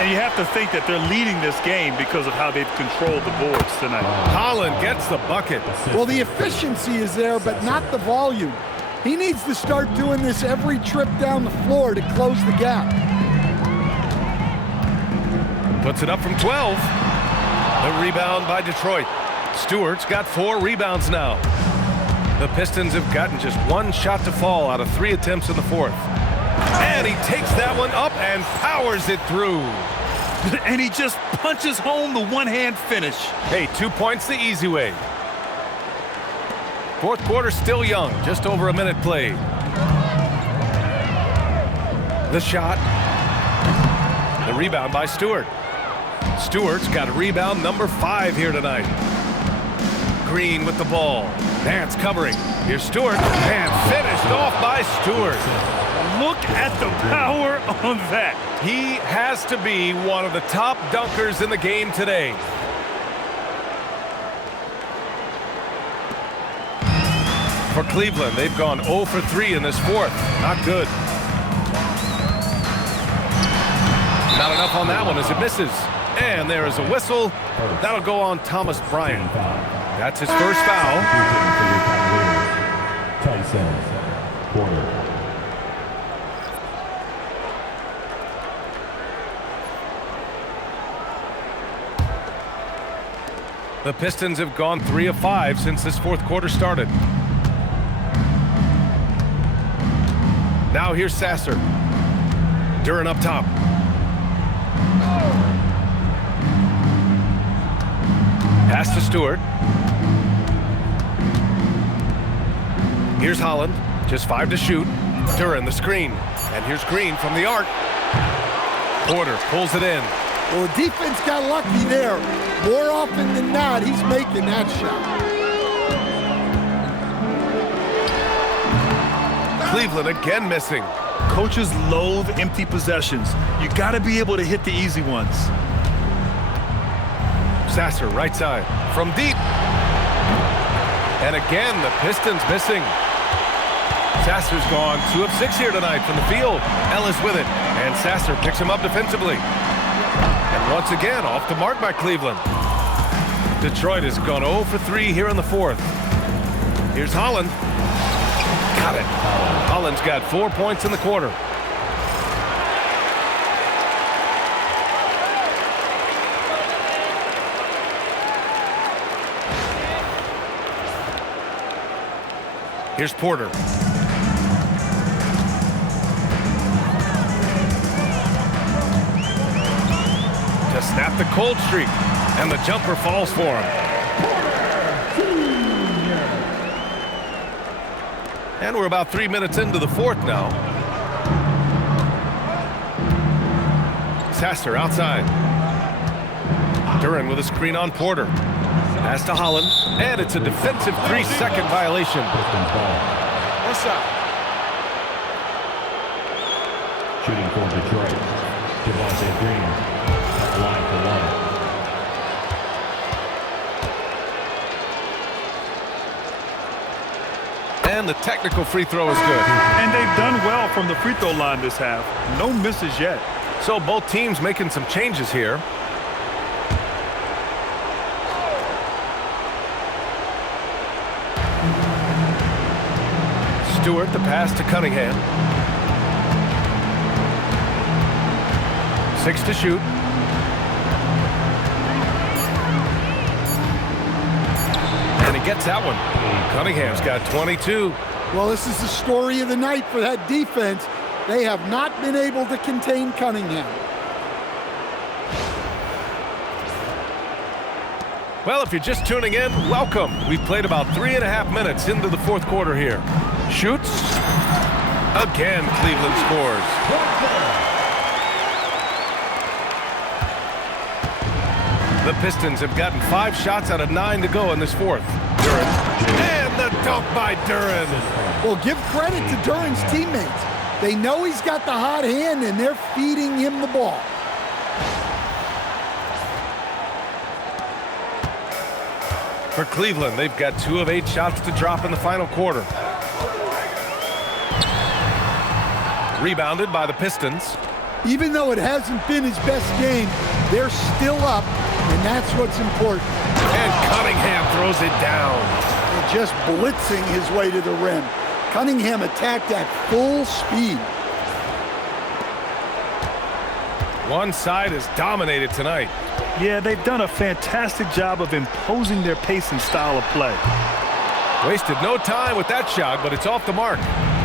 And you have to think that they're leading this game because of how they've controlled the boards tonight. Holland gets the bucket. Well, the efficiency is there, but not the volume. He needs to start doing this every trip down the floor to close the gap. Puts it up from 12. The rebound by Detroit. Stewart's got 4 rebounds now. The Pistons have gotten just 1 shot to fall out of 3 attempts in the 4th. And he takes that one up and powers it through. And he just punches home the one-hand finish. Hey, 2 points the easy way. 4th quarter still young, just over a minute played. The shot. The rebound by Stewart. Stewart's got a rebound number 5 here tonight. Green with the ball. Nance covering. Here's Stewart. And finished off by Stewart. Look at the power on that. He has to be one of the top dunkers in the game today. For Cleveland, they've gone 0 for 3 in this 4th. Not good. Not enough on that one as it misses. And there is a whistle. That'll go on Thomas Bryant. That's his first foul. The Pistons have gone 3 of 5 since this 4th quarter started. Now here's Sasser. Duren up top. Pass to Stewart. Here's Holland. Just 5 to shoot. Duren the screen. And here's Green from the arc. Porter pulls it in. Well, the defense got lucky there. More often than not, he's making that shot. Cleveland again missing. Coaches loathe empty possessions. You got to be able to hit the easy ones. Sasser right side from deep. And again, the Pistons missing. Sasser's gone 2 of 6 here tonight from the field. Ellis with it. And Sasser picks him up defensively. And once again, off the mark by Cleveland. Detroit has gone 0 for 3 here in the 4th. Here's Holland. Got it. Holland's got 4 points in the quarter. Here's Porter. To snap the cold streak. And the jumper falls for him. And we're about 3 minutes into the 4th now. Sasser outside. Duren with a screen on Porter. Pass to Holland. And it's a defensive 3-second violation. What's up? Shooting for Detroit. Javonte Green. Line for 1. And the technical free throw is good. And they've done well from the free throw line this half. No misses yet. So both teams making some changes here. Stewart, the pass to Cunningham. 6 to shoot. And he gets that one. Cunningham's got 22. Well, this is the story of the night for that defense. They have not been able to contain Cunningham. Well, if you're just tuning in, welcome. We've played about 3.5 minutes into the fourth quarter here. Shoots. Again, Cleveland scores. The Pistons have gotten 5 shots out of 9 to go in this fourth. Duren. And the dunk by Duren. Well, give credit to Duren's teammates. They know he's got the hot hand, and they're feeding him the ball. For Cleveland, they've got 2 of 8 shots to drop in the final quarter. Rebounded by the Pistons. Even though it hasn't been his best game, they're still up, and that's what's important. And Cunningham throws it down. And just blitzing his way to the rim. Cunningham attacked at full speed. One side is dominated tonight. Yeah, they've done a fantastic job of imposing their pace and style of play. Wasted no time with that shot, but it's off the mark.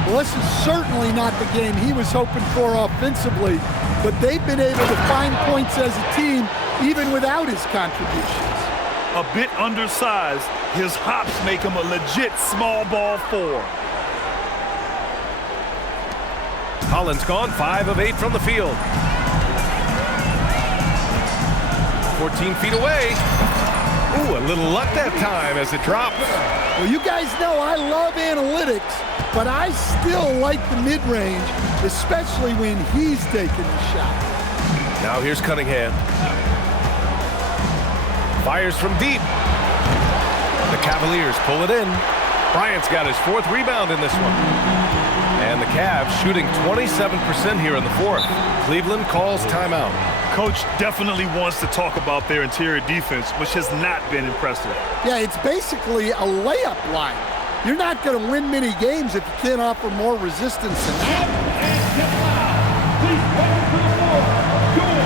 Well, this is certainly not the game he was hoping for offensively, but they've been able to find points as a team even without his contributions. A bit undersized, his hops make him a legit small ball 4. Collins gone 5 of 8 from the field. 14 feet away. Ooh, a little luck that time as it drops. Well, you guys know I love analytics, but I still like the mid-range, especially when he's taking the shot. Now here's Cunningham. Fires from deep. The Cavaliers pull it in. Bryant's got his 4th rebound in this one. And the Cavs shooting 27% here in the fourth. Cleveland calls timeout. Coach definitely wants to talk about their interior defense, which has not been impressive. Yeah, it's basically a layup line. You're not going to win many games if you can't offer more resistance than that. Please welcome to the floor, your powerhouse team.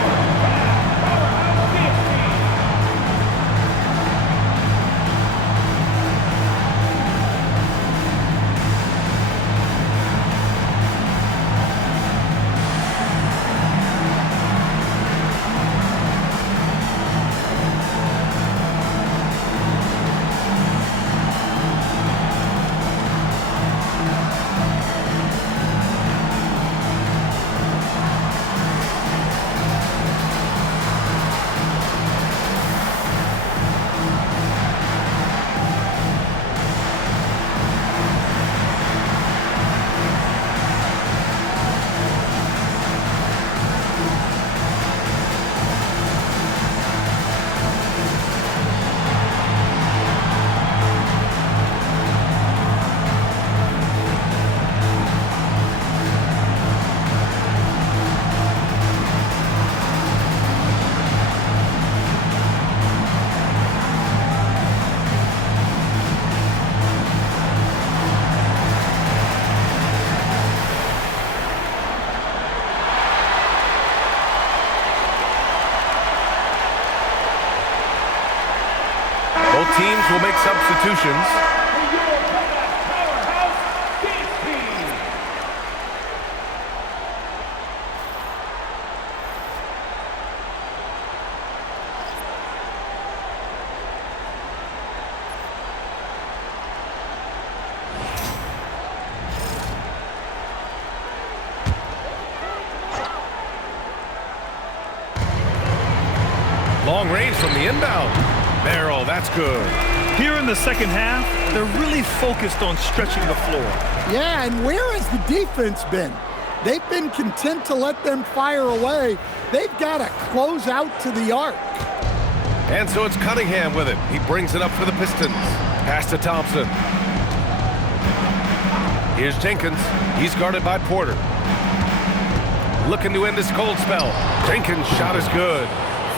Both teams will make substitutions. Long range from the inbound. Merrill, that's good. Here in the second half, they're really focused on stretching the floor. Yeah, and where has the defense been? They've been content to let them fire away. They've got to close out to the arc. And so it's Cunningham with it. He brings it up for the Pistons. Pass to Thompson. Here's Jenkins. He's guarded by Porter. Looking to end this cold spell. Jenkins' shot is good.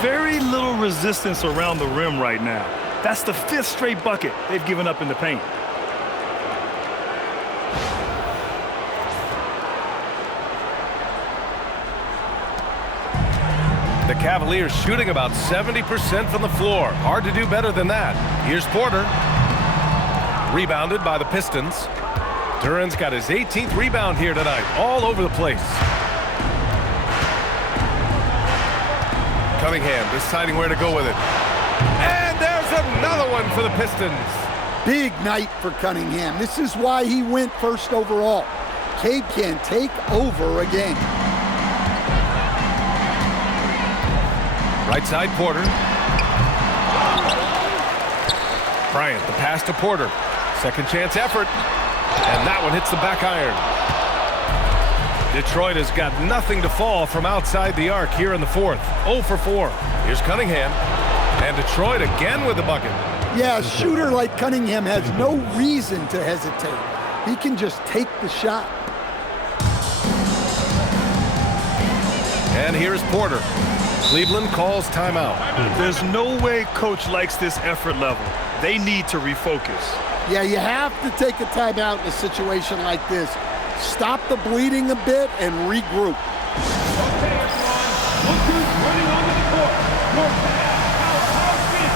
Very little resistance around the rim right now. That's the 5th straight bucket they've given up in the paint. The Cavaliers shooting about 70% from the floor. Hard to do better than that. Here's Porter. Rebounded by the Pistons. Duran's got his 18th rebound here tonight. All over the place. Cunningham deciding where to go with it. And there's another one for the Pistons. Big night for Cunningham. This is why he went first overall. Cade can take over a game. Right side, Porter. Bryant, the pass to Porter. Second chance effort. And that one hits the back iron. Detroit has got nothing to fall from outside the arc here in the 4th. 0 for 4. Here's Cunningham. And Detroit again with the bucket. Yeah, a shooter like Cunningham has no reason to hesitate. He can just take the shot. And here's Porter. Cleveland calls timeout. There's no way coach likes this effort level. They need to refocus. Yeah, you have to take a timeout in a situation like this. Stop the bleeding a bit and regroup. Okay, everyone. Look who's running onto the court. Your powerhouse team.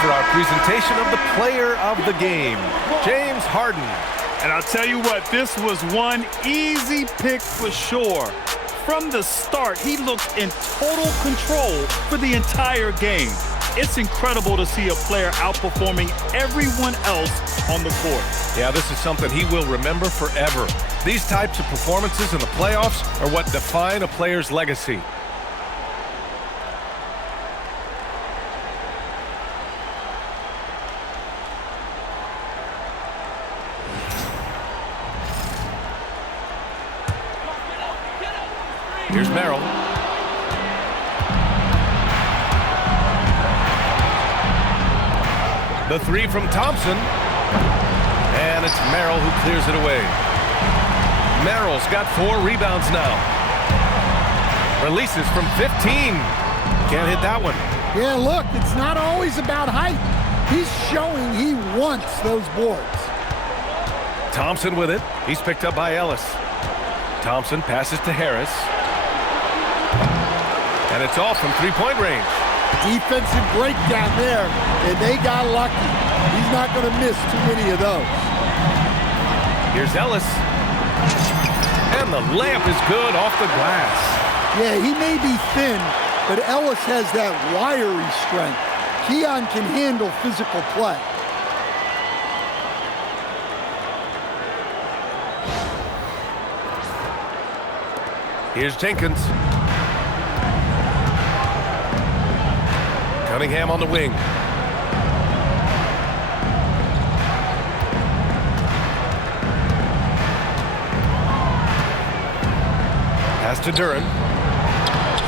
For our presentation of the player of the game, James Harden. And I'll tell you what, this was one easy pick for sure. From the start, he looked in total control for the entire game. It's incredible to see a player outperforming everyone else on the court. Yeah, this is something he will remember forever. These types of performances in the playoffs are what define a player's legacy. Here's Merrill. The three from Thompson. And it's Merrill who clears it away. Merrill's got 4 rebounds now. Releases from 15. Can't hit that one. Yeah, look, it's not always about height. He's showing he wants those boards. Thompson with it. He's picked up by Ellis. Thompson passes to Harris. And it's off from 3-point range. Defensive breakdown there, and they got lucky. He's not going to miss too many of those. Here's Ellis. And the layup is good off the glass. Yeah, he may be thin, but Ellis has that wiry strength. Keon can handle physical play. Here's Jenkins. Cunningham on the wing. Pass to Duran.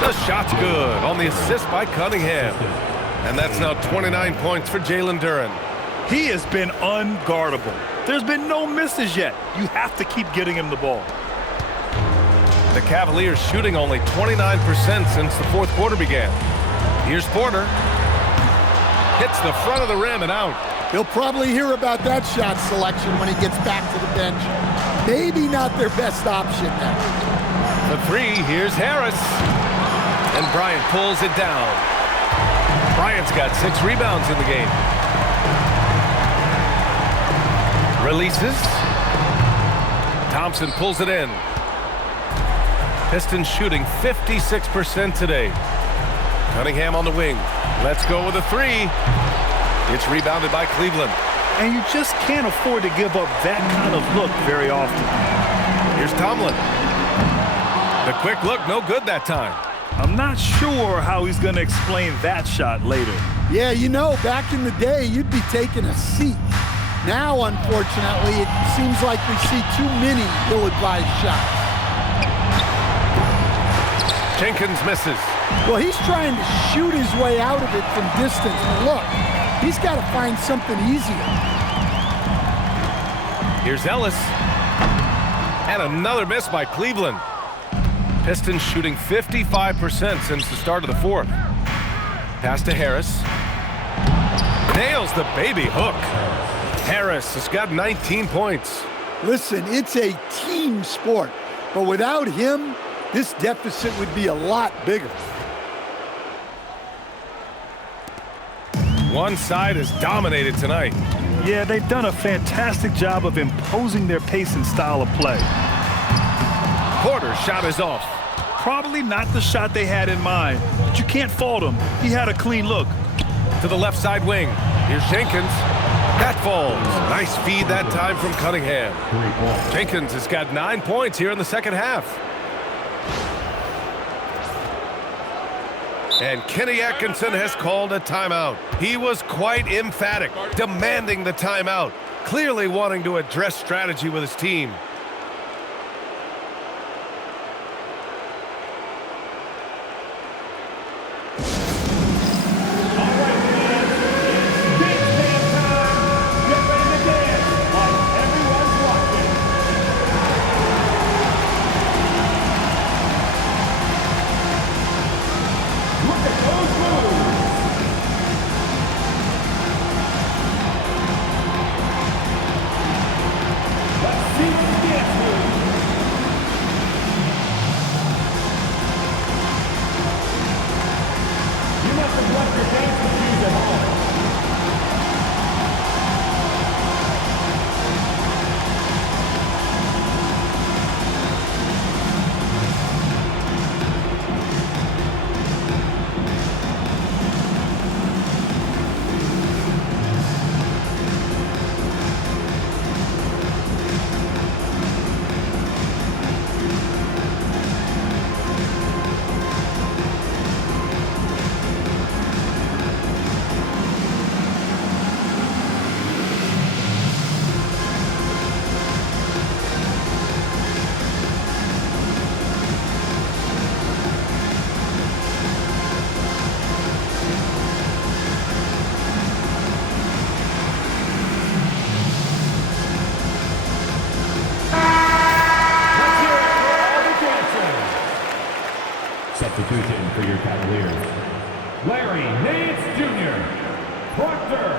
The shot's good on the assist by Cunningham. And that's now 29 points for Jalen Duran. He has been unguardable. There's been no misses yet. You have to keep getting him the ball. The Cavaliers shooting only 29% since the fourth quarter began. Here's Porter. Hits the front of the rim and out. He'll probably hear about that shot selection when he gets back to the bench. Maybe not their best option now. The three, here's Harris. And Bryant pulls it down. Bryant's got 6 rebounds in the game. Releases. Thompson pulls it in. Pistons shooting 56% today. Cunningham on the wing. Let's go with a 3. It's rebounded by Cleveland. And you just can't afford to give up that kind of look very often. Here's Tomlin. The quick look, no good that time. I'm not sure how he's going to explain that shot later. Yeah, you know, back in the day, you'd be taking a seat. Now, unfortunately, it seems like we see too many ill-advised shots. Jenkins misses. Well, he's trying to shoot his way out of it from distance, but look, he's got to find something easier. Here's Ellis. And another miss by Cleveland. Pistons shooting 55% since the start of the fourth. Pass to Harris. Nails the baby hook. Harris has got 19 points. Listen, it's a team sport, but without him, this deficit would be a lot bigger. One side is dominated tonight. Yeah, they've done a fantastic job of imposing their pace and style of play. Porter's shot is off. Probably not the shot they had in mind, but you can't fault him. He had a clean look. To the left side wing. Here's Jenkins. That falls. Nice feed that time from Cunningham. Jenkins has got 9 points here in the second half. And Kenny Atkinson has called a timeout. He was quite emphatic, demanding the timeout, clearly wanting to address strategy with his team. Substitution for your Cavaliers. Larry Nance Jr. Proctor.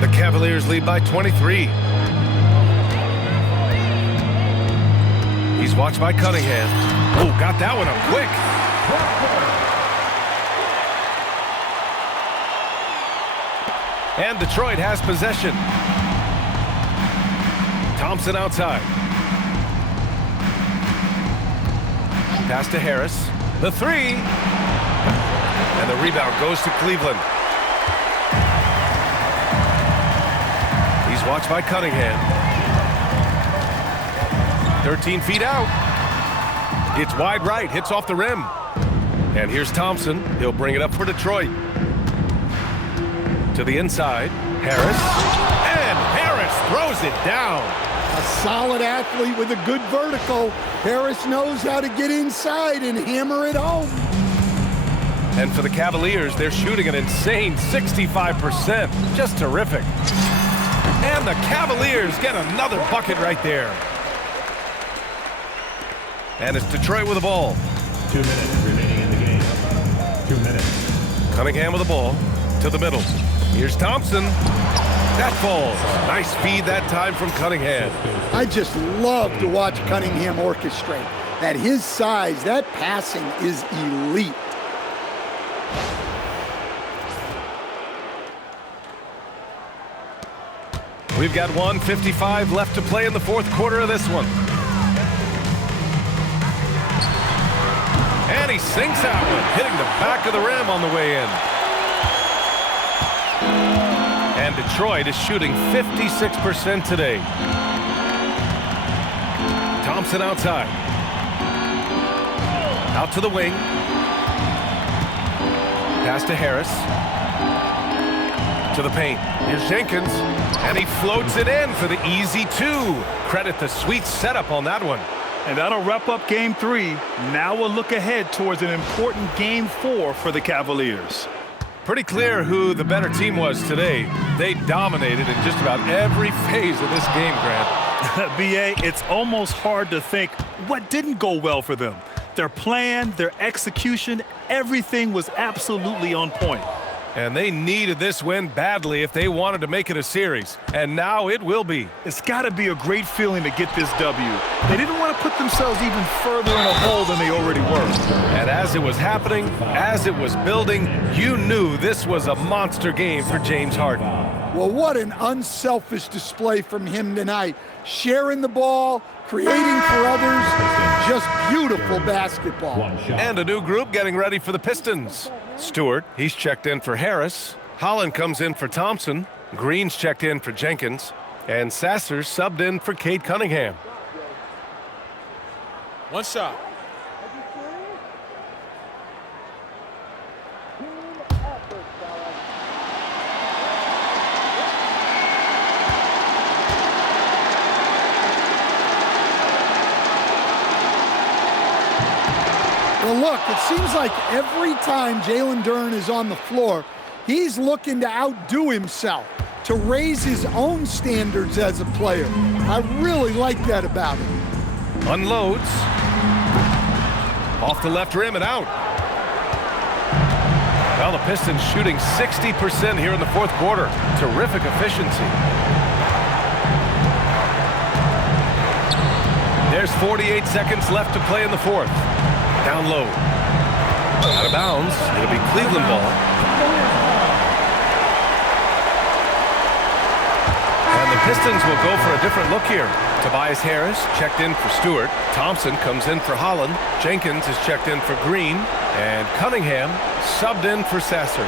The Cavaliers lead by 23. He's watched by Cunningham. Oh, got that one up quick. And Detroit has possession. Thompson outside. Pass to Harris. The 3. And the rebound goes to Cleveland. He's watched by Cunningham. 13 feet out. It's wide right, hits off the rim. And here's Thompson. He'll bring it up for Detroit. To the inside, Harris. And Harris throws it down. A solid athlete with a good vertical. Harris knows how to get inside and hammer it home. And for the Cavaliers, they're shooting an insane 65%. Just terrific. And the Cavaliers get another bucket right there. And it's Detroit with the ball. 2 minutes remaining in the game. 2 minutes. Cunningham with the ball to the middle. Here's Thompson. That falls. Nice feed that time from Cunningham. I just love to watch Cunningham orchestrate. At his size, that passing is elite. We've got 1:55 left to play in the fourth quarter of this one. And he sinks that one, hitting the back of the rim on the way in. And Detroit is shooting 56% today. Thompson outside. Out to the wing. Pass to Harris. To the paint. Here's Jenkins. And he floats it in for the easy two. Credit the sweet setup on that one. And that'll wrap up Game 3. Now we'll look ahead towards an important Game 4 for the Cavaliers. Pretty clear who the better team was today. They dominated in just about every phase of this game, Grant. B.A., it's almost hard to think what didn't go well for them. Their plan, their execution, everything was absolutely on point. And they needed this win badly if they wanted to make it a series. And now it will be. It's got to be a great feeling to get this W. They didn't want to put themselves even further in a hole than they already were. And as it was happening, as it was building, you knew this was a monster game for James Harden. Well, what an unselfish display from him tonight. Sharing the ball, creating for others, just beautiful basketball. And a new group getting ready for the Pistons. Stewart, he's checked in for Harris. Holland comes in for Thompson. Green's checked in for Jenkins. And Sasser's subbed in for Cade Cunningham. One shot. Well, look, it seems like every time Jalen Duren is on the floor, he's looking to outdo himself, to raise his own standards as a player. I really like that about him. Unloads. Off the left rim and out. Well, the Pistons shooting 60% here in the fourth quarter. Terrific efficiency. There's 48 seconds left to play in the fourth. Down low. Out of bounds. It'll be Cleveland ball. And the Pistons will go for a different look here. Tobias Harris checked in for Stewart. Thompson comes in for Holland. Jenkins is checked in for Green. And Cunningham subbed in for Sasser.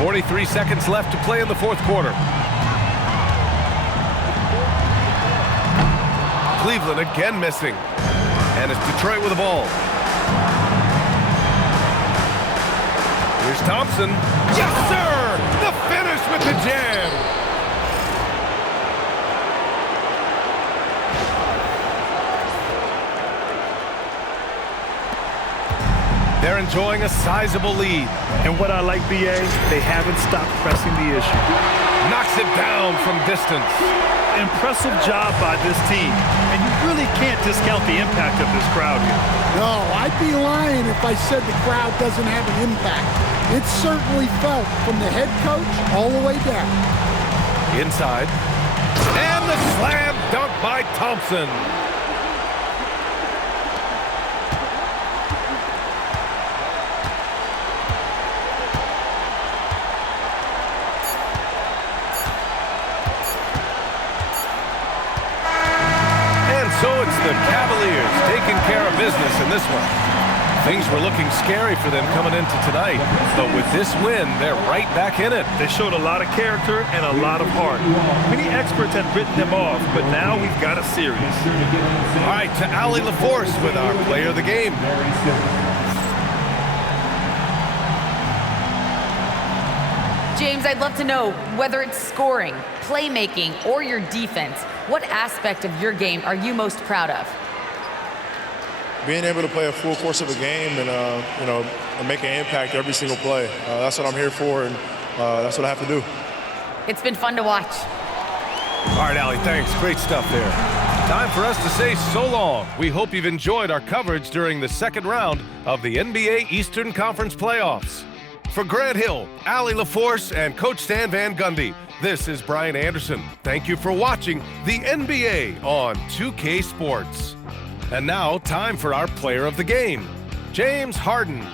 .43 seconds left to play in the fourth quarter. Cleveland again missing. And it's Detroit with the ball. Here's Thompson. Yes, sir! The finish with the jam. They're enjoying a sizable lead. And what I like, B.A., they haven't stopped pressing the issue. Knocks it down from distance. Impressive job by this team. And you really can't discount the impact of this crowd here. No, I'd be lying if I said the crowd doesn't have an impact. It's certainly felt from the head coach all the way down. Inside. And the slam dunk by Thompson. So it's the Cavaliers taking care of business in this one. Things were looking scary for them coming into tonight, but with this win, they're right back in it. They showed a lot of character and a lot of heart. Many experts had written them off, but now we've got a series. All right, to Allie LaForce with our player of the game. James, I'd love to know, whether it's scoring, playmaking, or your defense, what aspect of your game are you most proud of? Being able to play a full course of a game and, and make an impact every single play. That's what I'm here for, and that's what I have to do. It's been fun to watch. All right, Allie, thanks. Great stuff there. Time for us to say so long. We hope you've enjoyed our coverage during the second round of the NBA Eastern Conference playoffs. For Grant Hill, Allie LaForce, and Coach Stan Van Gundy, this is Brian Anderson. Thank you for watching the NBA on 2K Sports. And now, time for our player of the game, James Harden.